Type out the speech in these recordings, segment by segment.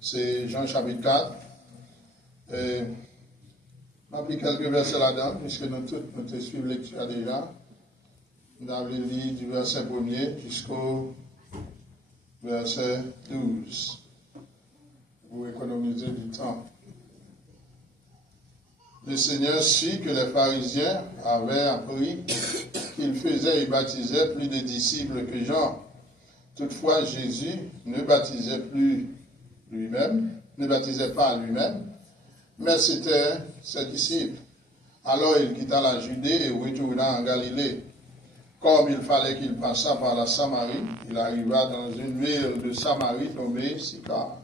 c'est Jean chapitre 4. On a pris quelques versets là-dedans, puisque nous tous suivons lecture déjà. Nous avons lu du verset 1er jusqu'au verset 12. Pour économiser du temps. Le Seigneur sut que les pharisiens avaient appris qu'il faisait et baptisait plus de disciples que Jean. Toutefois, Jésus ne baptisait pas lui-même, mais c'était ses disciples. Alors il quitta la Judée et retourna en Galilée. Comme il fallait qu'il passât par la Samarie, il arriva dans une ville de Samarie nommée Sychar,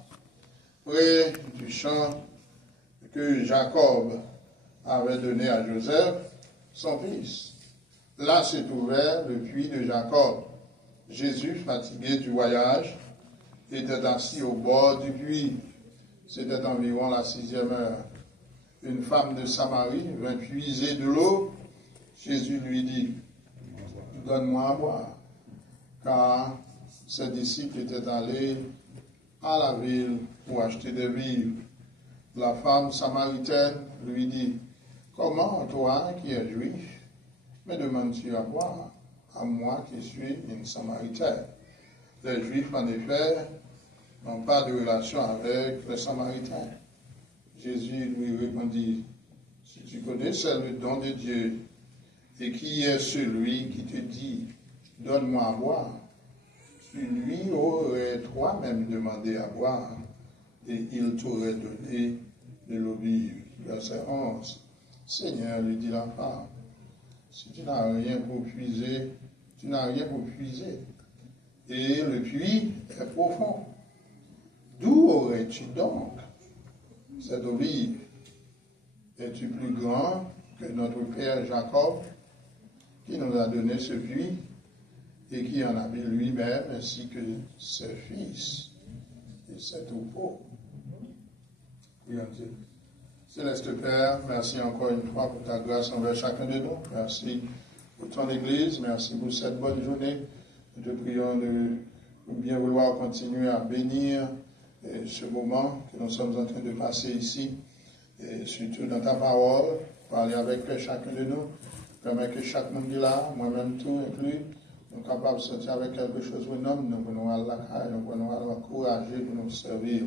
près du champ que Jacob avait donné à Joseph, son fils. Là se trouvait le puits de Jacob. Jésus, fatigué du voyage, était assis au bord du puits. C'était environ la 6e heure. Une femme de Samarie vint puiser de l'eau. Jésus lui dit, « Donne-moi à boire. » Car ses disciples étaient allés à la ville pour acheter des vivres. La femme samaritaine lui dit, « Comment, toi qui es juif, me demandes-tu à boire, à moi qui suis une Samaritaine? » Les Juifs, en effet, n'ont pas de relation avec les Samaritains. Jésus lui répondit, « Si tu connaissais le don de Dieu, et qui est celui qui te dit, donne-moi à boire, tu lui aurais toi-même demandé à boire, et il t'aurait donné de l'eau vive. » Verset 11. Seigneur, lui dit la femme, si tu n'as rien pour puiser, tu n'as rien pour puiser. Et le puits est profond. D'où aurais-tu donc cette eau vive? Es-tu plus grand que notre père Jacob, qui nous a donné ce puits et qui en a bu lui-même, ainsi que ses fils et ses troupeaux? Prions Dieu. Céleste Père, merci encore une fois pour ta grâce envers chacun de nous. Merci pour ton Église. Merci pour cette bonne journée. Nous te prions de bien vouloir continuer à bénir ce moment que nous sommes en train de passer ici. Et surtout dans ta parole, parler avec chacun de nous. Permets que chaque monde qui est là, moi-même tout inclus, nous sommes capables de sortir avec quelque chose pour nous. Nous pouvons aller nous pouvons encourager pour nous servir.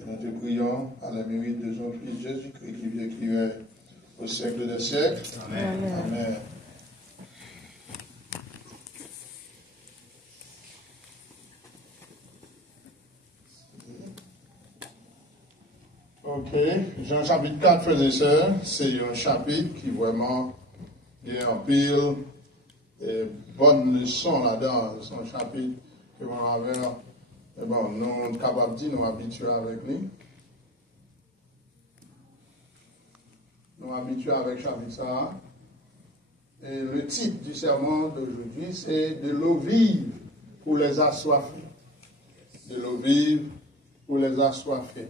Et nous te prions par le mérite de son Fils Jésus-Christ qui vécut au siècle des siècles. Amen. Amen. Ok, Jean chapitre 4, frères et sœurs, c'est un chapitre qui vraiment est en pile et bonne leçon là-dedans. C'est un chapitre que l'on avait. Et bon, nous sommes capables de dire, nous sommes habitués avec lui. Nous sommes habitués avec chapitre ça. Et le titre du sermon d'aujourd'hui, c'est de l'eau vive pour les assoiffés. De l'eau vive pour les assoiffés.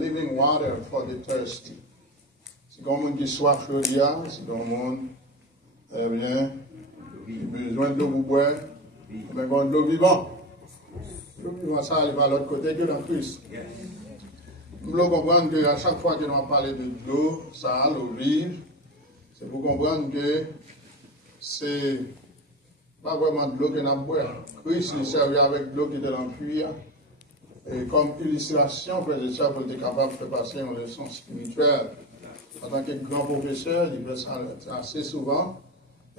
Living water for the thirsty. Si comme on qui soif chaudière, si comme on, eh bien, besoin de l'eau pour boire, mais on de l'eau vivante. Ça arrive à l'autre côté que dans Christ. Nous devons comprendre qu'à chaque fois que nous parlons de l'eau, ça, l'eau vive, c'est pour comprendre que c'est pas vraiment de l'eau que nous boire. Christ il servait avec de l'eau qui était dans le puits. Et comme illustration, frères et sœurs, pour être capable de faire passer une leçon spirituelle. En tant que grand professeur, il fait ça assez souvent.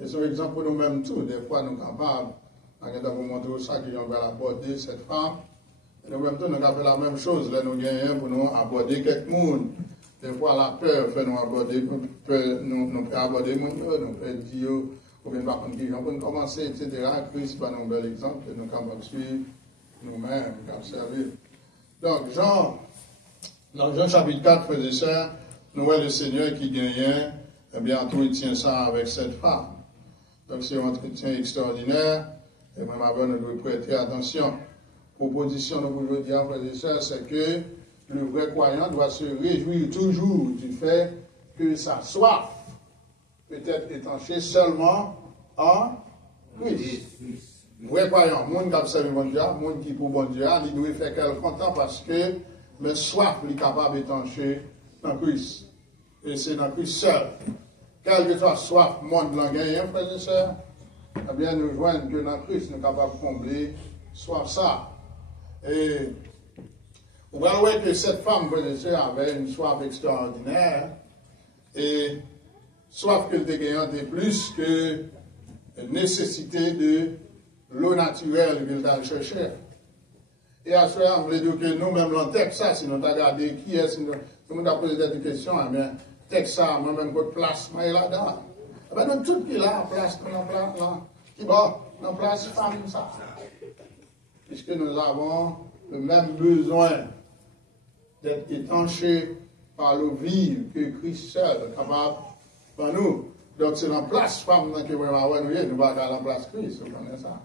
Et c'est un exemple pour nous-mêmes tous. Des fois, nous sommes capables. Quand vous montrez ça, qu'ils ont aborder cette femme. Et nous-mêmes, nous avons fait la même chose. Là, nous gagnons pour nous aborder quelqu'un. Des fois, la peur fait nous aborder, nous fait aborder les gens, nous fait dire, ou bien par contre, qui vont commencer, etc. Christ, c'est un bel exemple que nous pouvons suivre nous-mêmes, comme servir. Donc, dans Jean chapitre 4, frères et sœurs, nous voyons le Seigneur qui gagnait, eh bien, entretient ça avec cette femme. Donc, c'est un entretien extraordinaire. Et même avant, nous devons prêter attention. Proposition de aujourd'hui, frères et sœurs, c'est que le vrai croyant doit se réjouir toujours du fait que sa soif peut être étanchée seulement en Christ. vrai croyant, monde qui a servi bon Dieu, monde qui pour bon Dieu, il doit faire quelque content parce que le soif est capable d'étancher dans Christ. Et c'est dans Christ seul. Quel que soit soif, monde l'en gagne, frères et sœurs, eh bien, nous joignons que dans Christ, nous sommes capables de combler soif ça. Et vous voyez que cette femme, frères et sœurs, avait une soif extraordinaire. Et soif qu'elle était gagnante est plus que nécessité de l'eau naturelle qu'elle a cherché. Et à ce moment-là, on voulait dire que nous-mêmes, dans le texte, ça, si nous avons regardé qui est, si nous avons posé des questions, eh bien, texte ça, moi-même, votre place, moi, là-dedans. Eh bien, nous, tout qui est là, place, qui va, dans place, femme, ça. Puisque nous avons le même besoin d'être étanchés par l'eau vive que Christ seul est capable de nous. Donc, c'est dans place, femme, que nous avons, nous ne pas dans place Christ, vous connaissez ça.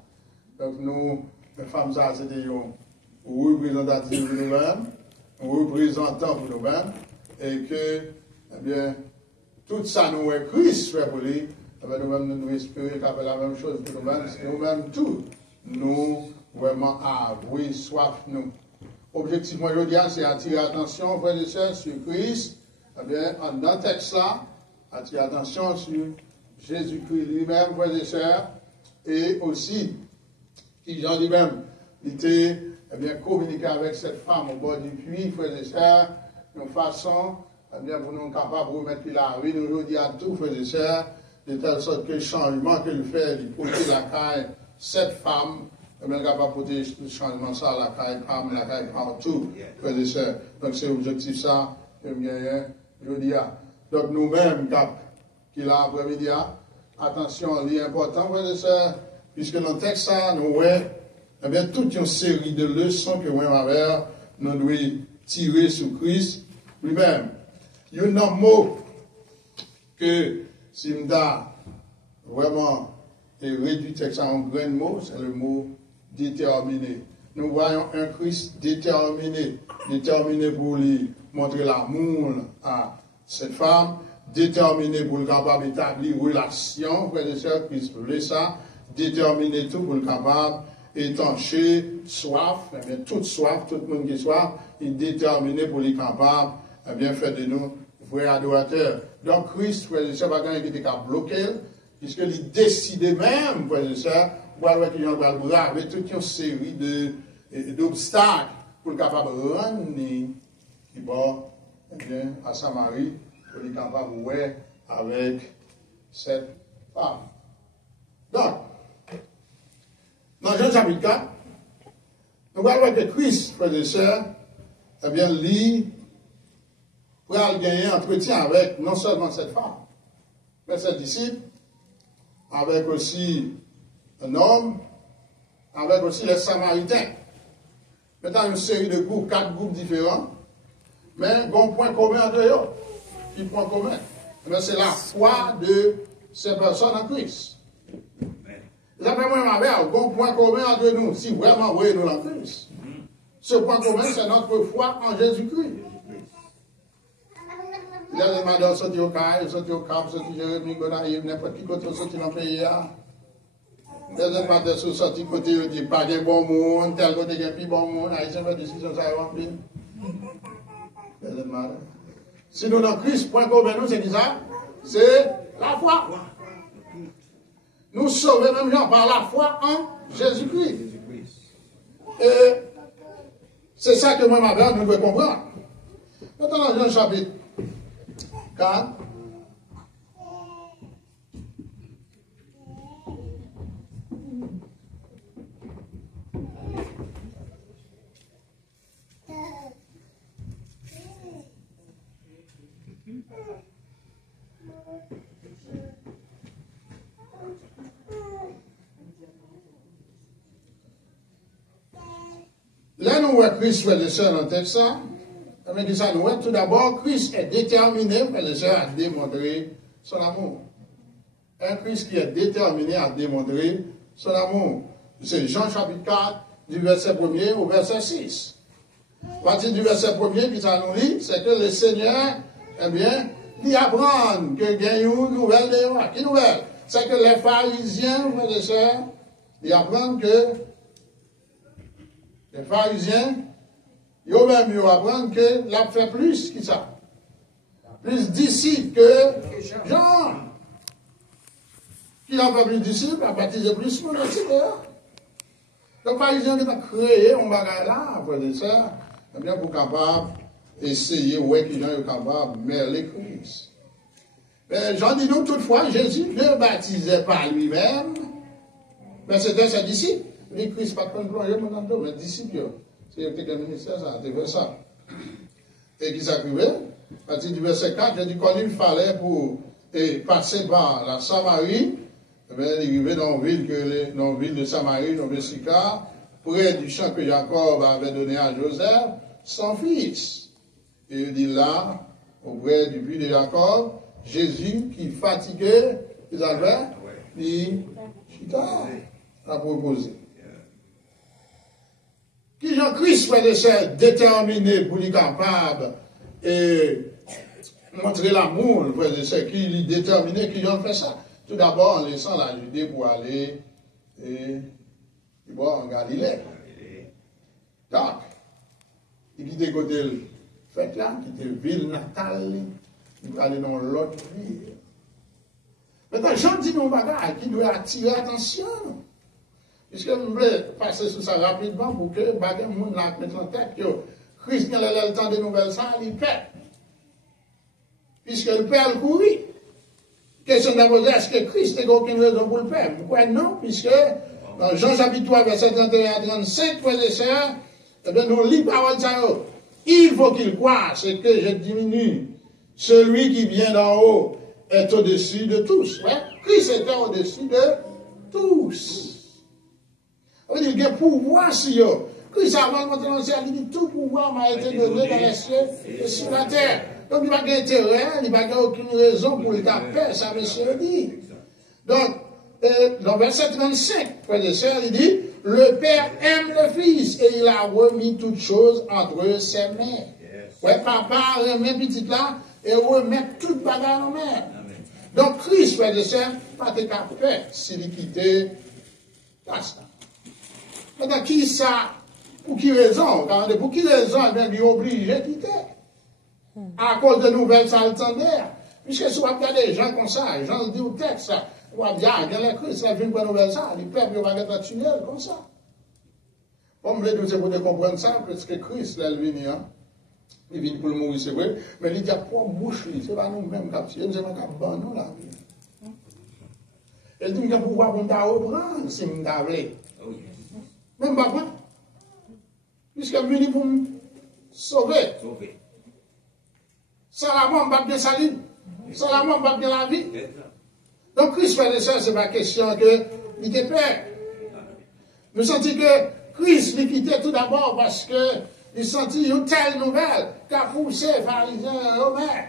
Donc, nous, les femmes, ça, c'était représentatif de nous-mêmes, représentant pour nous-mêmes, et que, eh bien, tout ça nous est Christ fait pour lui, eh bien, nous-mêmes, nous espérons qu'il fait la même chose pour nous-mêmes, c'est nous-mêmes tout, nous, vraiment, avouer, soif, nous. Objectivement, je dis, c'est attirer attention, frères et sœurs, sur Christ, eh bien, dans le texte là, attirer attention sur Jésus-Christ lui-même, frères et sœurs, et aussi, qui Jean lui-même, il était, eh bien, communiquer avec cette femme au bord du puits, frères et sœurs, d'une façon, eh bien, pour nous capables de remettre la vie, nous dit à tous, frères et sœurs, de telle sorte que le changement qu'il fait, il porter la caille, cette femme, eh bien, capable de porter le changement, ça, la caille partout, frères et sœurs. Donc, c'est l'objectif, ça, que bien, je dis à. Donc, nous-mêmes, qui l'a après-midi, attention, l'important, frères et sœurs, puisque dans le texte, ça, nous, ouais, eh bien, toute une série de leçons que nous devons tirer sur Christ lui-même. Il y a un mot que Simda vraiment est réduit texte en grand mot, c'est le mot déterminé. Nous voyons un Christ déterminé pour lui montrer l'amour à cette femme, déterminé pour le capable d'établir relation, frères et sœurs, Christ voulait ça, déterminé tout pour le capable étancher, soif, eh bien, toute soif, tout le monde qui est soif, il est déterminé pour les capables, eh bien, faire de nous vrais adorateurs. Donc, Christ, frères et sœurs, pas quelqu'un qui était bloqué, puisqu'il décidait même, frères et sœurs, voir qu'il y a un braver toute une série d'obstacles pour le capable de rendre qui va, eh bien, à Samarie, pour les capables de ouais avec cette femme. Donc, dans Jean chapitre 4, nous voyons que Christ, frères et sœurs, eh bien, lui, pour gagner un entretien avec non seulement cette femme, mais ses disciples, avec aussi un homme, avec aussi les Samaritains. Maintenant, une série de groupes, 4 groupes différents, mais bon point commun entre eux. Qui point commun? C'est la foi de ces personnes en Christ. D'après moi, ma mère, un bon point commun entre nous, si vraiment vous voyez nous en Christ. Ce point commun, c'est notre foi en Jésus-Christ. Il y a des madons sortis au Caille, sortis au Cap, sortis Jérémie, Gonaïve, n'importe qui côté sortis dans le pays. Les madons sont sortis côté, ils disent pas de bon monde, tel côté, il y a plus bon monde, ils ont fait décision, ça va remplir. Les madons. Si nous dans Christ, point commun, nous, c'est qui ça? C'est la foi. Nous sauvons même gens par la foi en Jésus-Christ. Et c'est ça que moi, ma mère, nous devons comprendre. Maintenant, dans Jean chapitre 4, là, nous voyons Christ, frères et sœurs, dans le texte, ça. Mais ça, nous voyons tout d'abord, Christ est déterminé, frères et sœurs, à démontrer son amour. Un Christ qui est déterminé à démontrer son amour. C'est Jean chapitre 4, du verset 1er au verset 6. À partir du verset 1er, qui ça nous lit, c'est que le Seigneur, eh bien, il apprend que il y a une nouvelle de moi. Quelle nouvelle? C'est que les pharisiens, frères et sœurs, ils apprennent que les pharisiens, ils apprennent que l'a fait plus que ça. Plus disciples que Jean. Qui a fait plus disciples, a baptisé plus de monde, etc. Donc, pharisiens qui ont créé un bagage là, frère et sœurs, eh bien, pour capable essayer, ouais, qu'ils sont capables de mêler Christ. Mais Jean dit nous, toutefois, Jésus ne baptisait pas lui-même, mais c'était ses disciples. Les Christ, pas de plonger, mais disciples. C'est le ministère, ça, c'est vrai ça. Et qui s'accumulait, à partir du verset 4, j'ai dit qu'il fallait pour passer par la Samarie, il arrivait dans la ville de Samarie, dans le Sicar, près du champ que Jacob avait donné à Joseph, son fils. Et il dit là, auprès du puits de Jacob, Jésus qui fatigué, il avait dit, Chita, a proposé. Qui Jean-Christ va laisser déterminé pour lui capable et montrer l'amour, c'est qui est déterminé, qui Jean fait ça. Tout d'abord en laissant la Judée pour aller en Galilée. Donc, il quitte côté le fait là, qui était ville natale, il va aller dans l'autre ville. Maintenant, Jean dit nos bagages qui doit attirer l'attention. Puisque je voulais passer sur ça rapidement pour que les gens mettent en tête que Christ, quand il a le temps de nouvelles ça, il perd. Puisque le père courit. Question de poser, est-ce que Christ n'a aucune raison pour le perdre? Pourquoi non? Puisque dans Jean chapitre 3, verset 31 à 35, frères et sœurs, eh bien, nous lisons parole ça. Il faut qu'il croie, c'est que je diminue. Celui qui vient d'en haut est au-dessus de tous. Ouais? Christ était au-dessus de tous. On dit qu'il y a pouvoir sur eux. Christ avant de monter dans le ciel, il dit tout pouvoir m'a été donné dans les cieux et sur la terre. Donc il n'y a pas d'intérêt, il n'y a pas aucune raison pour le taper, ça monsieur dit. Donc, dans verset 35, frère et sœurs, il dit, le Père aime le Fils et il a remis toutes choses entre ses mains. Ouais, papa remet petit là et remet toute bagarre en main. Donc Christ, frère et sœurs, pas de capé s'il quittait la ça. Maintenant, qui ça? Pour qui raison? Pour qui raison? Eh bien, il est obligé de quitter. À cause de nouvelles saltanères. Puisque si vous regardez des gens comme ça, les gens disent au texte, on va dire, ah, il y a Christ, ça vient pour nouvelle ça, les peuples vont être dans le tunnel comme ça. Comme vous voulez, c'est pour comprendre ça, parce que Christ, là, il vient, il vient pour le mourir, c'est vrai, mais il dit, à quoi bouche, c'est pas nous-mêmes qui c'est pas qu'à nous, là. Il dit, qu'il y a pouvoir pour nous reprendre, si nous avons. Même pas prendre. Puisqu'il est venu pour nous sauver. Sans la mort, on ne va pas bien salir. Sans la mort, on ne va pas bien la vie. Donc, Christ fait de ça, ce n'est pas question qu'il était père. Nous sentons que Christ lui quittait tout d'abord parce qu'il sentit une telle nouvelle qu'a poussé les pharisiens romains.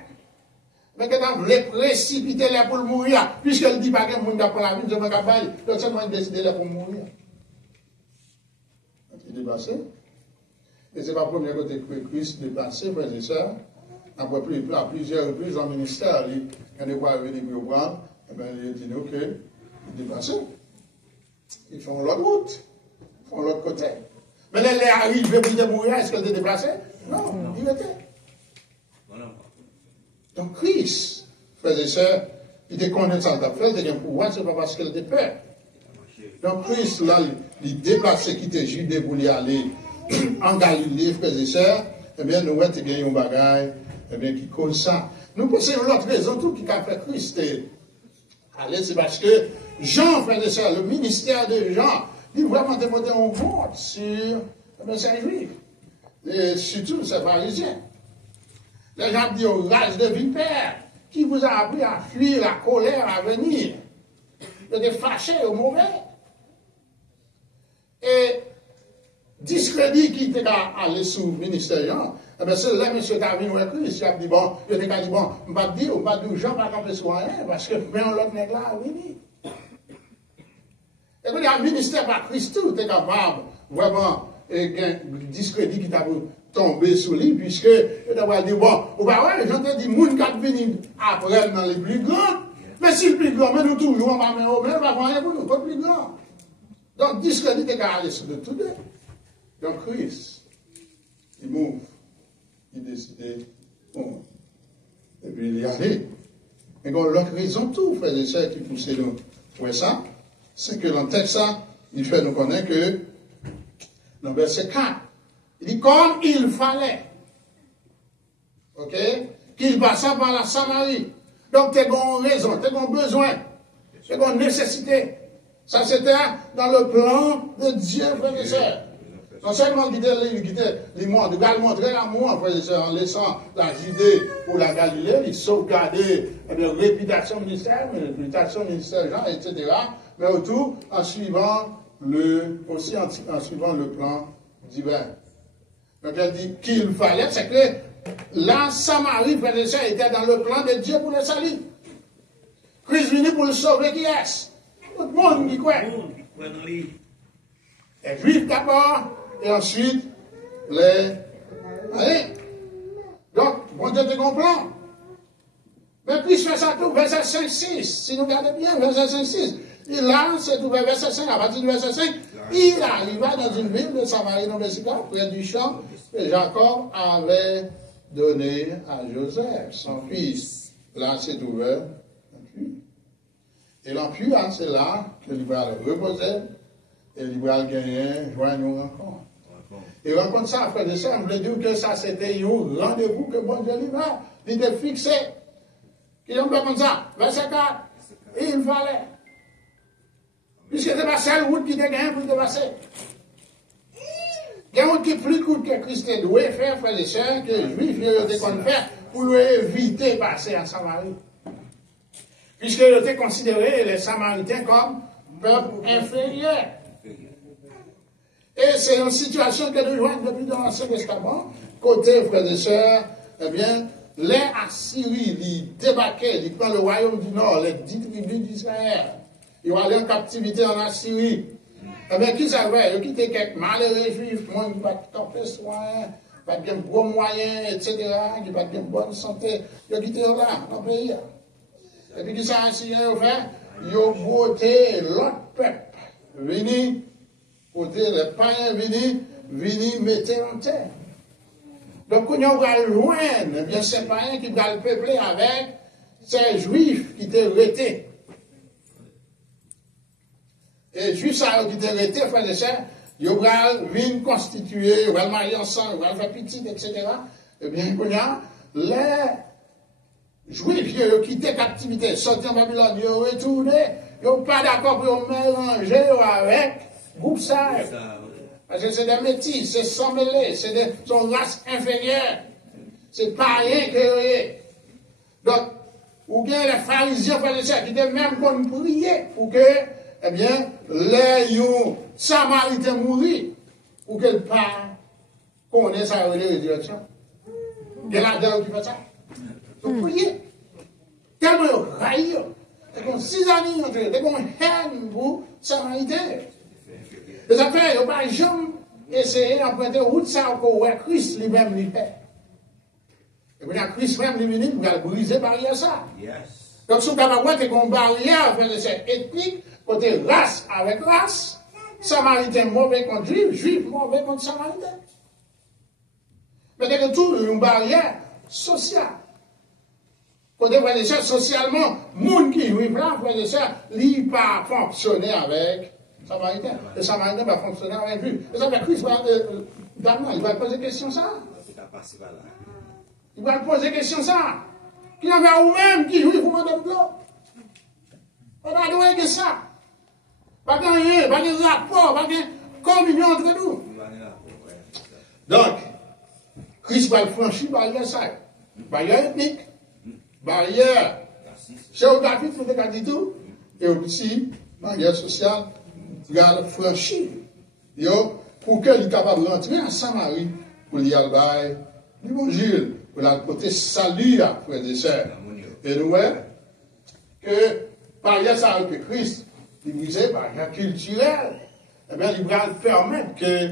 Mais que dans les précipiter là pour mourir, puisqu'il dit pas que le monde n'a pas la vie, je ne vais pas bailler. Donc, c'est moi qui décidé là pour mourir. Il est dépassé. Et ce n'est pas le premier côté que Christ est dépassé, frères et sœurs. Après plusieurs reprises en ministère, quand il va venir au prendre, il a dit ok, il est dépassé. Ils font l'autre route, ils font l'autre côté. Mais là, il est arrivé pour mourir, est-ce qu'il était déplacé? Non, il était. Donc Christ, frères et sœurs, il était connu de ça, il était un pouvoir, ce n'est pas parce qu'il était peur. Donc Christ, là, il déplacé, quitté Judée pour y aller en Galilée, frères et sœurs, eh bien, nous avons gagné un bagage, eh bien, qui cause ça. Nous possédons l'autre raison, tout qui a fait Christ. Allez, c'est parce que Jean, frères et sœurs, le ministère de Jean, il vraiment démonter un vote sur le message juif. Et surtout, c'est pharisien. Les gens disent au rage de vipère, qui vous a appris à fuir la colère à venir, de fâcher au mauvais. Et discrédit qui était allé sous le ministère, eh bien, c'est là, monsieur David ou Christ, il a dit, bon, il a dit, bon, on va dire, Jean va camper sur rien, parce que, mais on l'autre n'est là, oui. Et puis, le ministère par Christ, tout est capable, vraiment, discrédit qui t'a tombé sous lui, puisque, il a dit, bon, on va voir, les gens te disent, moun qui venir après dans les plus grands, mais si le plus grand, mais nous toujours, on va mettre au même, on va voir rien pour nous, pas plus grand. Donc, discrédit est aller sur le tout deux. Donc, Christ, il move, il décide, bon, et puis il y allait. Mais bon, l'autre raison, tout, frères et sœurs, qui poussait nous pour ça, c'est que dans le texte, ça, il fait nous connaître que, dans le verset 4, il dit, comme il fallait, ok, qu'il passa par la Samarie. Donc, tu as une raison, tu as besoin, tu as une nécessité. Ça, c'était dans le plan de Dieu, frères et sœurs. Non seulement il va montrer l'amour, frères et sœurs, en laissant la Judée ou la Galilée, il sauvegardait la réputation ministère, Jean, etc. Mais autour, en suivant le plan divin. Donc, elle dit qu'il fallait, c'est que la Samarie, frères et sœurs, était dans le plan de Dieu pour le salut. Christ venu pour le sauver qui est. Tout le monde dit quoi? Les Juifs d'abord, et ensuite les. Allez. Donc, bon Dieu te comprend. Mais Christ fait ça tout, verset 5-6. Si nous regardons bien, verset 5-6. Et là, c'est tout verset 5. À partir du verset 5, il arriva dans une ville de Samarie, non Mexicain, près du champ que Jacob avait donné à Joseph, son fils. Là, c'est ouvert. Et l'empuis, c'est là que l'Ibral reposait et l'Ibral gagnait, joindre une rencontre. Et rencontre ça, frère et sœurs, je voulais dire que ça, c'était un rendez-vous que bon Dieu il était fixé. Qu'il ont fait comme ça, verset 4, et il fallait. Puisque ce n'est pas seule route qui était gagnée pour dépasser. Il y a une route qui est plus courte que Christ doit faire, frère et sœurs, que les Juifs, ils étaient qu'on faire pour lui éviter de passer en Samarie. Puisqu'ils étaient considérés, les Samaritains, comme peuple inférieur. Et c'est une situation que nous voyons depuis dans l'Ancien Testament. Côté, frères et sœurs, eh bien, les Assyriens, ils débarquaient, ils prennent le royaume du Nord, les 10 tribus d'Israël. Ils vont aller en captivité en Assyrie. Eh bien, qui savait? Ils ont quitté quelques malheureux juifs, moi, qui ne pas camper soin, pas de gros moyens, etc., qui n'ont pas de bonne santé. Ils ont quitté là, dans le pays. Et puis, qui ça a Assyrien fait? Ils ont voté l'autre peuple. Vini, voté les païens, vini, mettez en terre. Donc, quand on va loin, eh bien, ces païens qui vont le peupler avec ces juifs qui étaient retés. Et les juifs qui étaient retés, frères et sœurs, ils vont venir constituer, ils vont marier ensemble, ils vont faire petit, etc. Eh bien, quand les Juifs, ils ont quitté la captivité, sorti en Babylone, ils ont retourné, ils n'ont pas d'accord pour mélanger avec groupe ça. Parce que c'est des métis, c'est sans mêlés, c'est une race inférieure. C'est pas rien que. Donc, ou bien les pharisiens, qui étaient même comme prier pour que, eh bien, les Samaritains mourent, pour que le pas connaisse sa résurrection. Il y a là-dedans qui fait ça. Donc, priez. Tellement raillé. Et comme 6 années, et comme haine pour Samaritains. Et ça fait, il n'y a pas jamais essayé d'emprunter route ça pour voir Christ lui-même lui fait. Et puis, Christ même lui venu pour briser barrière ça. Donc, si vous avez une barrière ethnique, côté race avec race, Samaritain mauvais contre Juif, Juif mauvais contre Samaritain. Mais dès que tout, une barrière sociale. Côté frères et sœurs, socialement, monde qui vit là, frères et sœurs, il ne pas fonctionner avec Samaritain. Le Samaritain va fonctionner avec lui. Et ça fait Christ, il va poser question ça. Il va poser question ça. Qui en va vous-même, qui vit, vous m'en de l'eau. On va douer que ça. Pas de rien, pas de rapport, pas de communion entre nous. Donc, Christ va franchir barrière ça. Barrière ethnique. Barrière géographique, vous avez dit tout, et aussi barrière sociale, il a franchi pour qu'il soit capable de rentrer en Samarie pour y aller l'évangile, pour la côté salut à frères et sœurs. Et nous voyons que barrière ça que Christ, il brisait barrière culturelle, eh bien, il va permettre que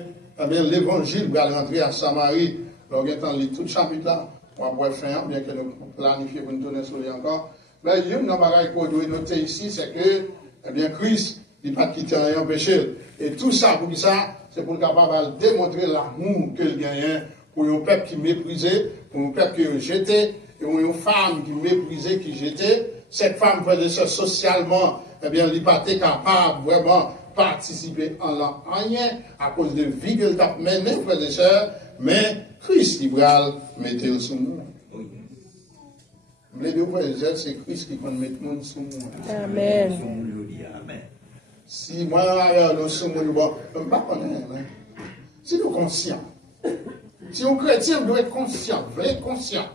l'évangile va rentrer en Samarie. Alors, il y a tout le chapitre là. On va faire, bien que nous planifions pour nous donner sur lui encore. Mais il y a un bagage qu'on doit noter ici, c'est que, eh bien, Christ, Il n'a pas quitté rien péché. Et tout ça, pour ça, c'est pour le capable de démontrer l'amour que le gagne pour un peuple qui méprisait, pour un peuple qui jetait, et pour une femme qui méprisait, qui jetait. Cette femme, frère et sœurs, socialement, eh bien, il n'est pas capable vraiment participer en rien à cause de vie qu'elle a menée, frère et sœurs, mais Christ, il va mettre le sous nous. Les deux frères et sœurs, c'est Christ qui va mettre le sous nous. Amen. Si moi, nous sommes bon, je ne sais pas connaître. Si nous sommes conscients, si nous chrétiens, nous devons être conscients, vrai conscients.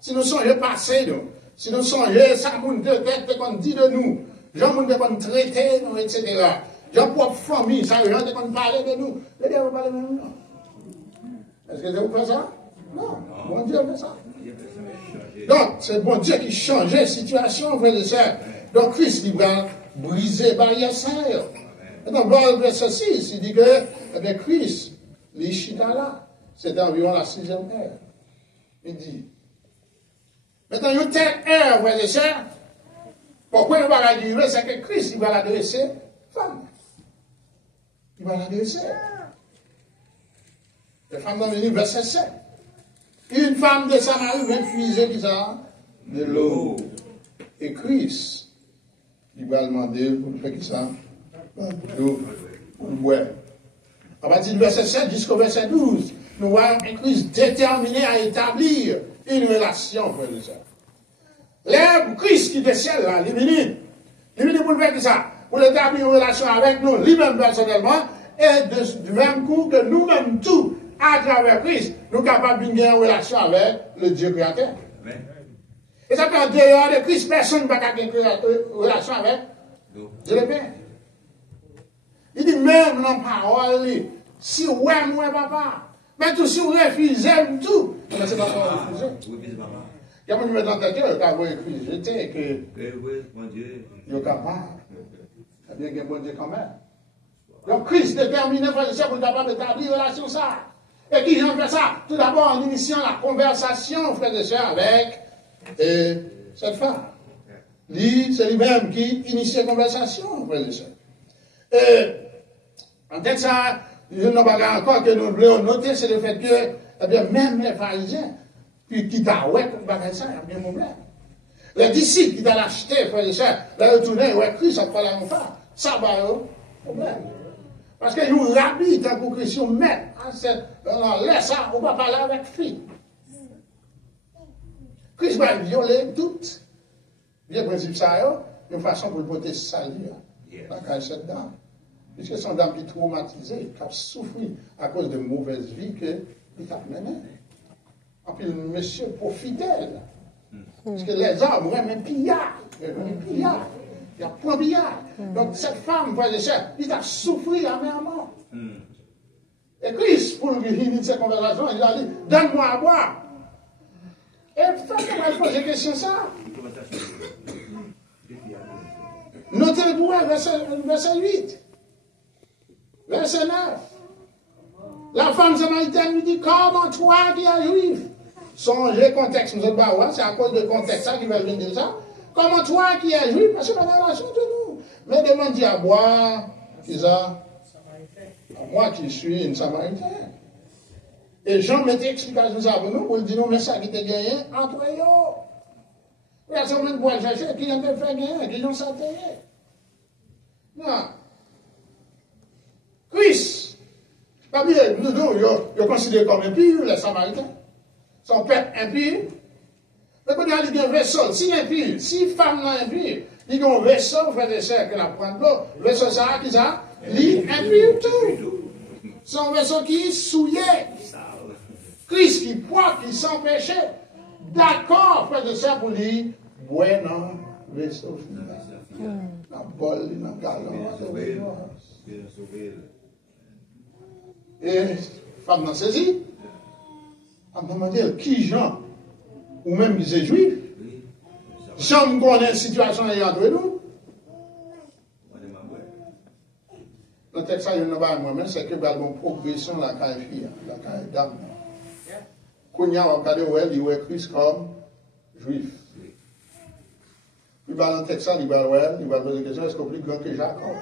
Si nous sommes passés, si nous sommes ça, qu'on dit de nous, gens qu'on traite, etc. Gens propre famille, ça, gens qu'on parle de nous, les gens parlent de nous. Est-ce que vous faites ça? Non, bon Dieu fait ça. Donc, c'est bon Dieu qui change la situation, frère et sœurs. Donc, Christ, il va briser les barrières ça. Dans le verset 6, il dit que Christ, les chita là, c'est environ la 6e heure. Il dit, maintenant, une telle heure, frère et sœurs, pourquoi il va l'adresser? C'est que Christ, il va l'adresser femme. Il va l'adresser. La femme dans le verset 7. Une femme de Samarie vient puiser qui ça? De l'eau. Et Christ, il va demander pour faire qui ça? De l'eau. Ouais. À partir du verset 7 jusqu'au verset 12, nous voyons un Christ déterminé à établir une relation, frère et sœurs. L'herbe Christ qui décèle là, il est venu pour le faire ça, pour établir une relation avec nous, lui-même personnellement, et du même coup que nous-mêmes tous, à travers Christ, nous sommes capables de gagner une relation avec le Dieu créateur. Amen. Et ça, qu'en dehors de Christ, personne ne peut gagner une relation avec Dieu le Père. Il dit même dans la parole, si ouais, moi, papa, mais tout si vous refusez tout, mais c'est pas pour refuser. Il y a des gens dans ta tête qui ont écrit, j'étais que il est capable. Eh bien, il y a bon Dieu quand même. Donc, Christ déterminé, frère et sœurs, pour être capable d'établir une relation ça. Et qui j'en fait ça? Tout d'abord en initiant la conversation, frère et sœurs, avec cette femme. C'est lui-même qui initie la conversation, frère et sœurs. Et en tête ça, il y a un encore que nous voulons noter, c'est le fait que, eh bien, même les pharisiens, puis qui t'a ouais, comme bagage ça, il y a bien mon problème. Les disciples qui t'a acheté, frère et sœurs, les retourner, ouais, Christ, ça parle à mon frère. Ça va, problème. Parce que nous rabis, tant que Christ, nous met, laisse ça, on va parler avec fille. Christ va violer tout. Le principe ça, une façon pour le porter salut, dans cette dame. Puisque c'est une dame qui est traumatisée, qui a souffert à cause de mauvaise vie qu'il a menée. Et puis le monsieur profite d'elle. Parce que les hommes, ouais, mais pillard. Il y a point pillard. Donc cette femme, frère et sœurs, il a souffert amèrement. Et Christ, pour lui finir cette conversation, il a dit, donne-moi à boire. Et faites-moi poser la question ça. Notez le point, verset 8. Verset 9. La femme samaritaine lui dit, comment toi qui es juif? Songez le contexte, nous allons voir, c'est à cause du contexte ça qui va venir de ça. Comment toi qui es juif, parce que c'est pas la relation de nous. Mais demande à boire, c'est ça? Moi qui suis une samaritaine. Et Jean mettait explication ça pour nous, pour dire non, mais ça qui t'a gagné entre eux. Personne ne peut chercher, qui ont fait gagner, qui ont s'atteillé. Non. Christ, pas bien, nous, ils considèrent comme impurs, les Samaritains. Son père impur. Mais quand il y a un vaisseau, si impur, si femme non impure, il y a un vaisseau, frère et sœurs, que la prend de l'eau, le vaisseau, ça, qui ça? Il impur tout. C'est un vaisseau qui est souillé. Christ qui poids, qui sans péché. D'accord, frère et sœurs, pour lui, bueno, vaisseau. Dans le bol, dans le galon, et femme n'a saisi. On m'a demandé qui Jean, ou même qui est juif. Jean me connaît une situation entre nous. Le texte, il y a moi-même, c'est que nous avons une progression dans la carrière fille, la carrière dame. Quand on a regardé, il voit Christ comme juif. Il va dans le texte, il va poser la question, est-ce qu'on est plus grand que Jacob?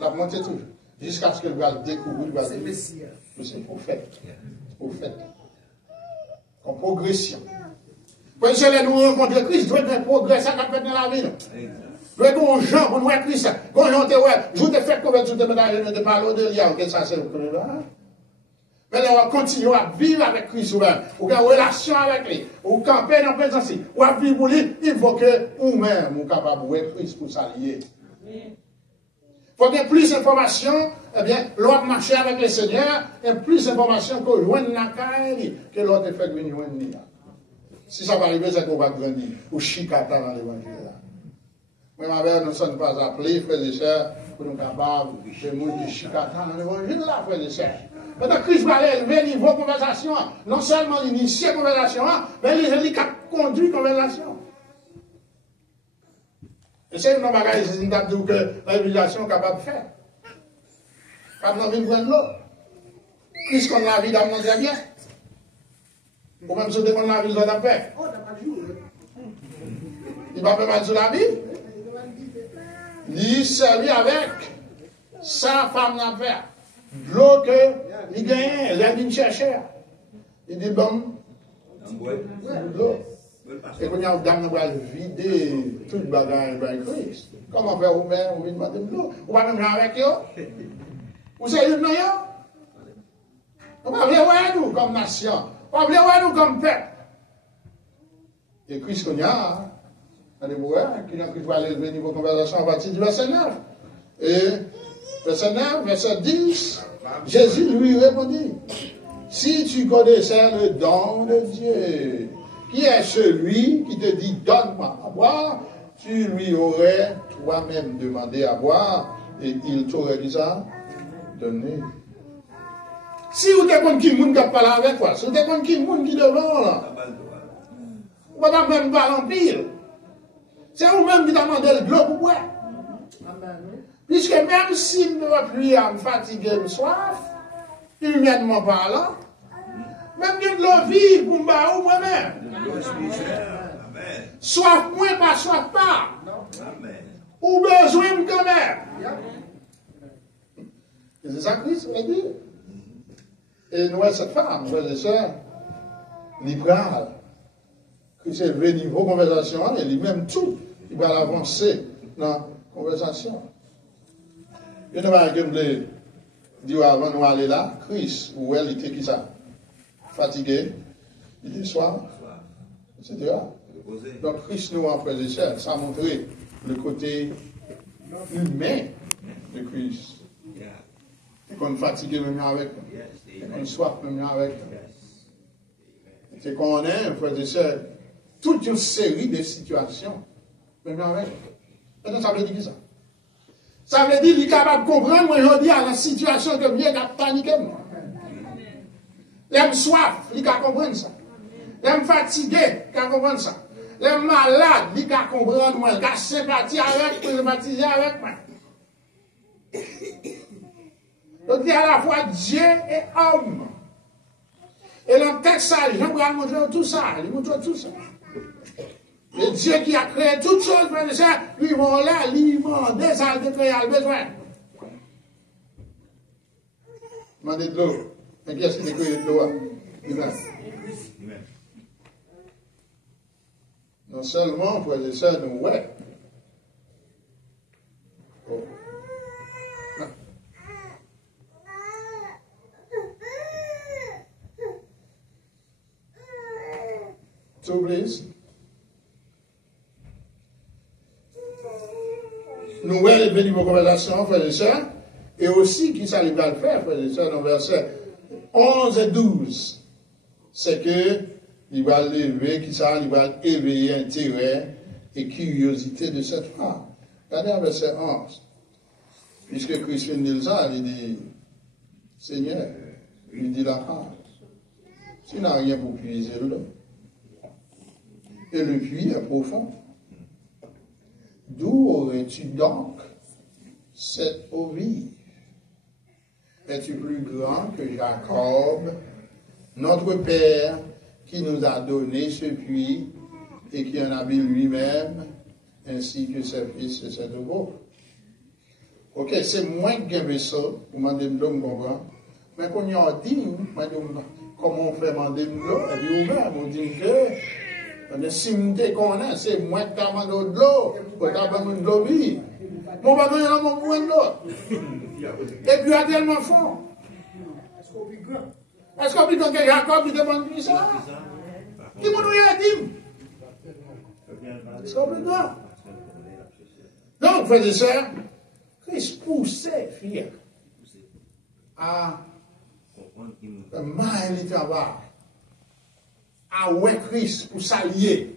La montée toujours. Jusqu'à ce qu'elle va le découvrir, il va dire que c'est prophète. Prophète. En progression. Quand nous rencontrons Christ, doit être un progrès, ça va faire dans la vie. Doit être un gens pour nous voir Christ. Quand on te voit, je te fais convertir de parler de l'IA, que ça c'est le là. Mais on va continuer à vivre avec Christ, ou avoir une relation avec lui, ou camper dans la présence, ou à vivre pour lui, il faut que nous-mêmes, nous sommes capables de voir Christ pour s'allier. Il faut qu'il y ait plus d'informations, eh bien, l'autre marcher avec le Seigneur, et plus d'informations que loin de la caille, que l'autre fait venir loin de. Si ça va arriver, c'est qu'on va grandir, ou chicata dans l'évangile. Mais ma mère, nous ne sommes pas appelés, frères et sœurs, pour nous capables de mourir de chicata dans l'évangile, là, frères et sœurs. Maintenant, Christ va élever le niveau de conversation, non seulement l'initier la conversation, mais il a conduit la conversation. Et c'est une bagage que l'évangélisation est capable de faire. Quand on vient prendre l'eau, Christ qu'on a la vie d'amener très bien. Ou même si on a la vie de la paix. Il va pas mal sur la vie. Il servi avec sa femme n'a fait. De l'eau que il gagne, il a dit chercher. Il dit bon, de l'eau. Et quand il y a une dame qui va vider tout le bagage avec Christ, comment faire vous-même, vous demandez de l'eau? Vous va même jouer avec eux? Vous savez, nous, on va venir nous comme nation, on va venir nous comme peuple. Et Christ, qu'on y a, allez voir, qui va aller au niveau de conversation à partir du verset 9. Et verset 9, verset 10, Jésus lui répondit, si tu connaissais le don de Dieu, qui est celui qui te dit donne-moi à boire, tu lui aurais toi-même demandé à boire et il t'aurait dit ça, donné. Si vous êtes qui moun qui parle avec toi, si vous êtes qui moun qui devant là, vous n'avez même pas l'empire. C'est vous-même qui demandez le globe pour boire. Puisque même s'il ne va plus à me fatiguer, me soif, humainement parlant, même que de l'eau vive pour me ou moi-même. Soif moins, pas soif pas. Ou besoin quand même. Et c'est ça que Christ veut dire. Et nous, cette femme, frères et sœurs, libérale, Christ est élevé niveau conversation, et lui-même tout, il va l'avancer dans la conversation. Et nous allons dire avant de nous aller là, Christ, où elle était qui ça? Fatigué, il était soif, etc. Donc Christ nous, en frères et sœurs, ça a montré le côté humain de Christ. Et qu'on est fatigué même avec nous. Et qu'on est soif même avec nous. C'est qu'on est, frères et sœurs, toute une série de situations même avec nous. Maintenant, ça veut dire ça. Ça veut dire qu'il est capable de comprendre, moi, je dis à la situation que bien a paniqué. L'aime soif, il peut comprendre ça. L'aime fatigué, il peut comprendre ça. L'aime malade, il peut comprendre moi. Il a sympathie avec moi, sympathiser avec moi. Donc, il y a à la fois Dieu et homme. Et dans le texte, Jean va montrer tout ça. Il montre tout ça. Et Dieu qui a créé toutes choses, lui, ils vont là, lui, ils vont ça, il a besoin. Demandez de l'eau. Mais qui est-ce qui a créé de l'eau? Lui-même. Non seulement, frères et sœurs, nous, ouais. Oh. So, please. Nous voyons les bénis vos conversations, frères et sœurs, et aussi qui ça va le faire, frères et sœurs, dans versets 11 et 12. C'est que il va l'élever, qui ça, il va éveiller intérêt et curiosité de cette femme. Regardez le verset 11. Puisque Christ finit ça, il dit, Seigneur, il dit la femme, tu n'as rien pour puiser l'eau. Et le puits est profond. D'où aurais-tu donc cette eau vive? Es-tu plus grand que Jacob, notre Père, qui nous a donné ce puits et qui en a bu lui-même, ainsi que ses fils et ses nouveaux? Ok, c'est moins que un vaisseau, vous m'en demandez, vous comprenez. Mais quand on a dit, comment on fait demander l'eau, et puis on dit que si on connaît, c'est moins que t'as demandé de l'eau, pour t'as besoin de l'eau, oui. Mon bateau, il y a mon point de l'eau. Et puis, il y a tellement fond. Est-ce qu'on peut dire que Jacob, il demande lui ça? Qui m'a dit? Est-ce qu'on peut dire? Donc, frères et sœurs, Christ poussait, frère, à mal le travail, à ouais Christ pour s'allier.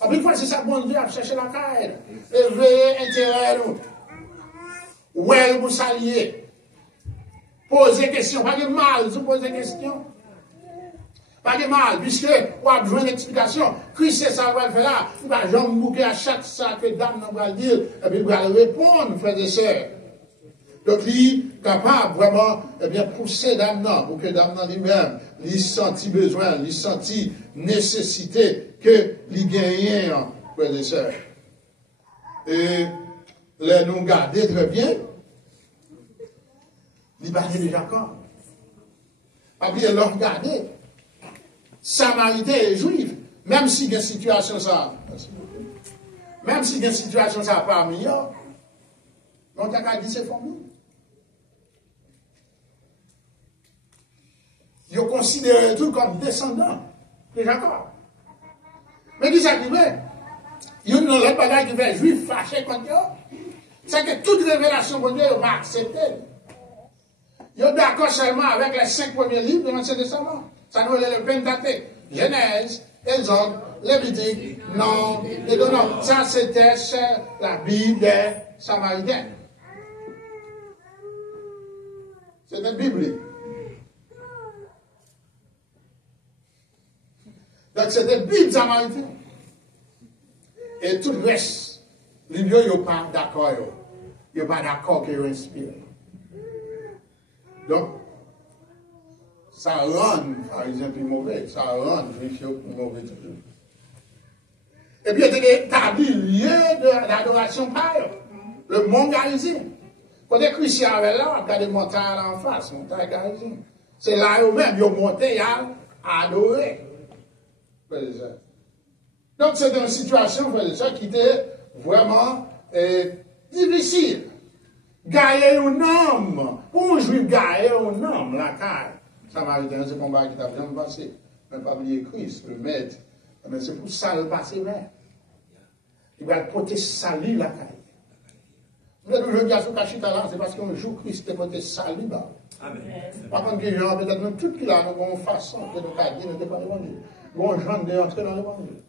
En plus, c'est ça, bon Dieu, à chercher la caille, éveiller intérêt, ouais, pour s'allier. Poser question, pas de mal, vous posez question. Pas de mal, puisque on a besoin d'explication. Christ, c'est ça, va le faire là. Il va jamais bouquer à chaque ça que dame va dire, et puis il va répondre, frères et sœurs. Donc, il est capable vraiment, eh bien, pousser dame pour que dame lui-même, il senti besoin, il senti nécessité que il gagne, frères et sœurs. Et, les nous garder très bien, il parlait de Jacob. Pas bien leur regarder. Samaritain et juif, même si il y a une situation ça, même si il y a une situation ça parmi eux, on t'a qu'à dire c'est famille. Ils ont considéré tout comme descendants de Jacob. Mais qui s'arrivait? Il y a une autre bagaille qui fait juif fâché contre eux. C'est que toute révélation pour Dieu, ils va accepter. Ils sont d'accord seulement avec les 5 premiers livres de l'Ancien Testament. Ça nous est le Pentateuque, Genèse, Exode, Lévitique, Nombre, et Deutéronome. Ça, c'était la Bible des Samaritains. C'était biblique. Donc, c'était Bible Samaritain. Et tout le reste, les vieux, ils ne sont pas d'accord. Ils ne sont pas d'accord qu'ils inspirent. Donc, ça rend, par exemple, mauvais. Ça rend juif mauvais toujours. Et puis, il y a des établis lieux d'adoration par eux. Le mont Garizim. Quand les chrétiens avaient là, il y a des montagnes en face, montagne Garizim. C'est là eux-mêmes, ils ont monté à adorer. Donc, c'est une situation, qui était vraiment difficile. Gailler un homme, pour un juif, gailler un homme, la caille. Samaritain, c'est un combat qui t'a bien passé. Mais pas oublier Christ, le maître. Mais c'est pour ça le passer même. Il va porter salut la caille. Vous êtes aujourd'hui à ce cachet là, c'est parce qu'un jour Christ est porté salut. Amen. Par contre, les gens, peut-être même tout qui là, nous avons une façon que nous avons dit, nous n'avons pas l'évangile. Nous avons gens d'entrer dans l'évangile.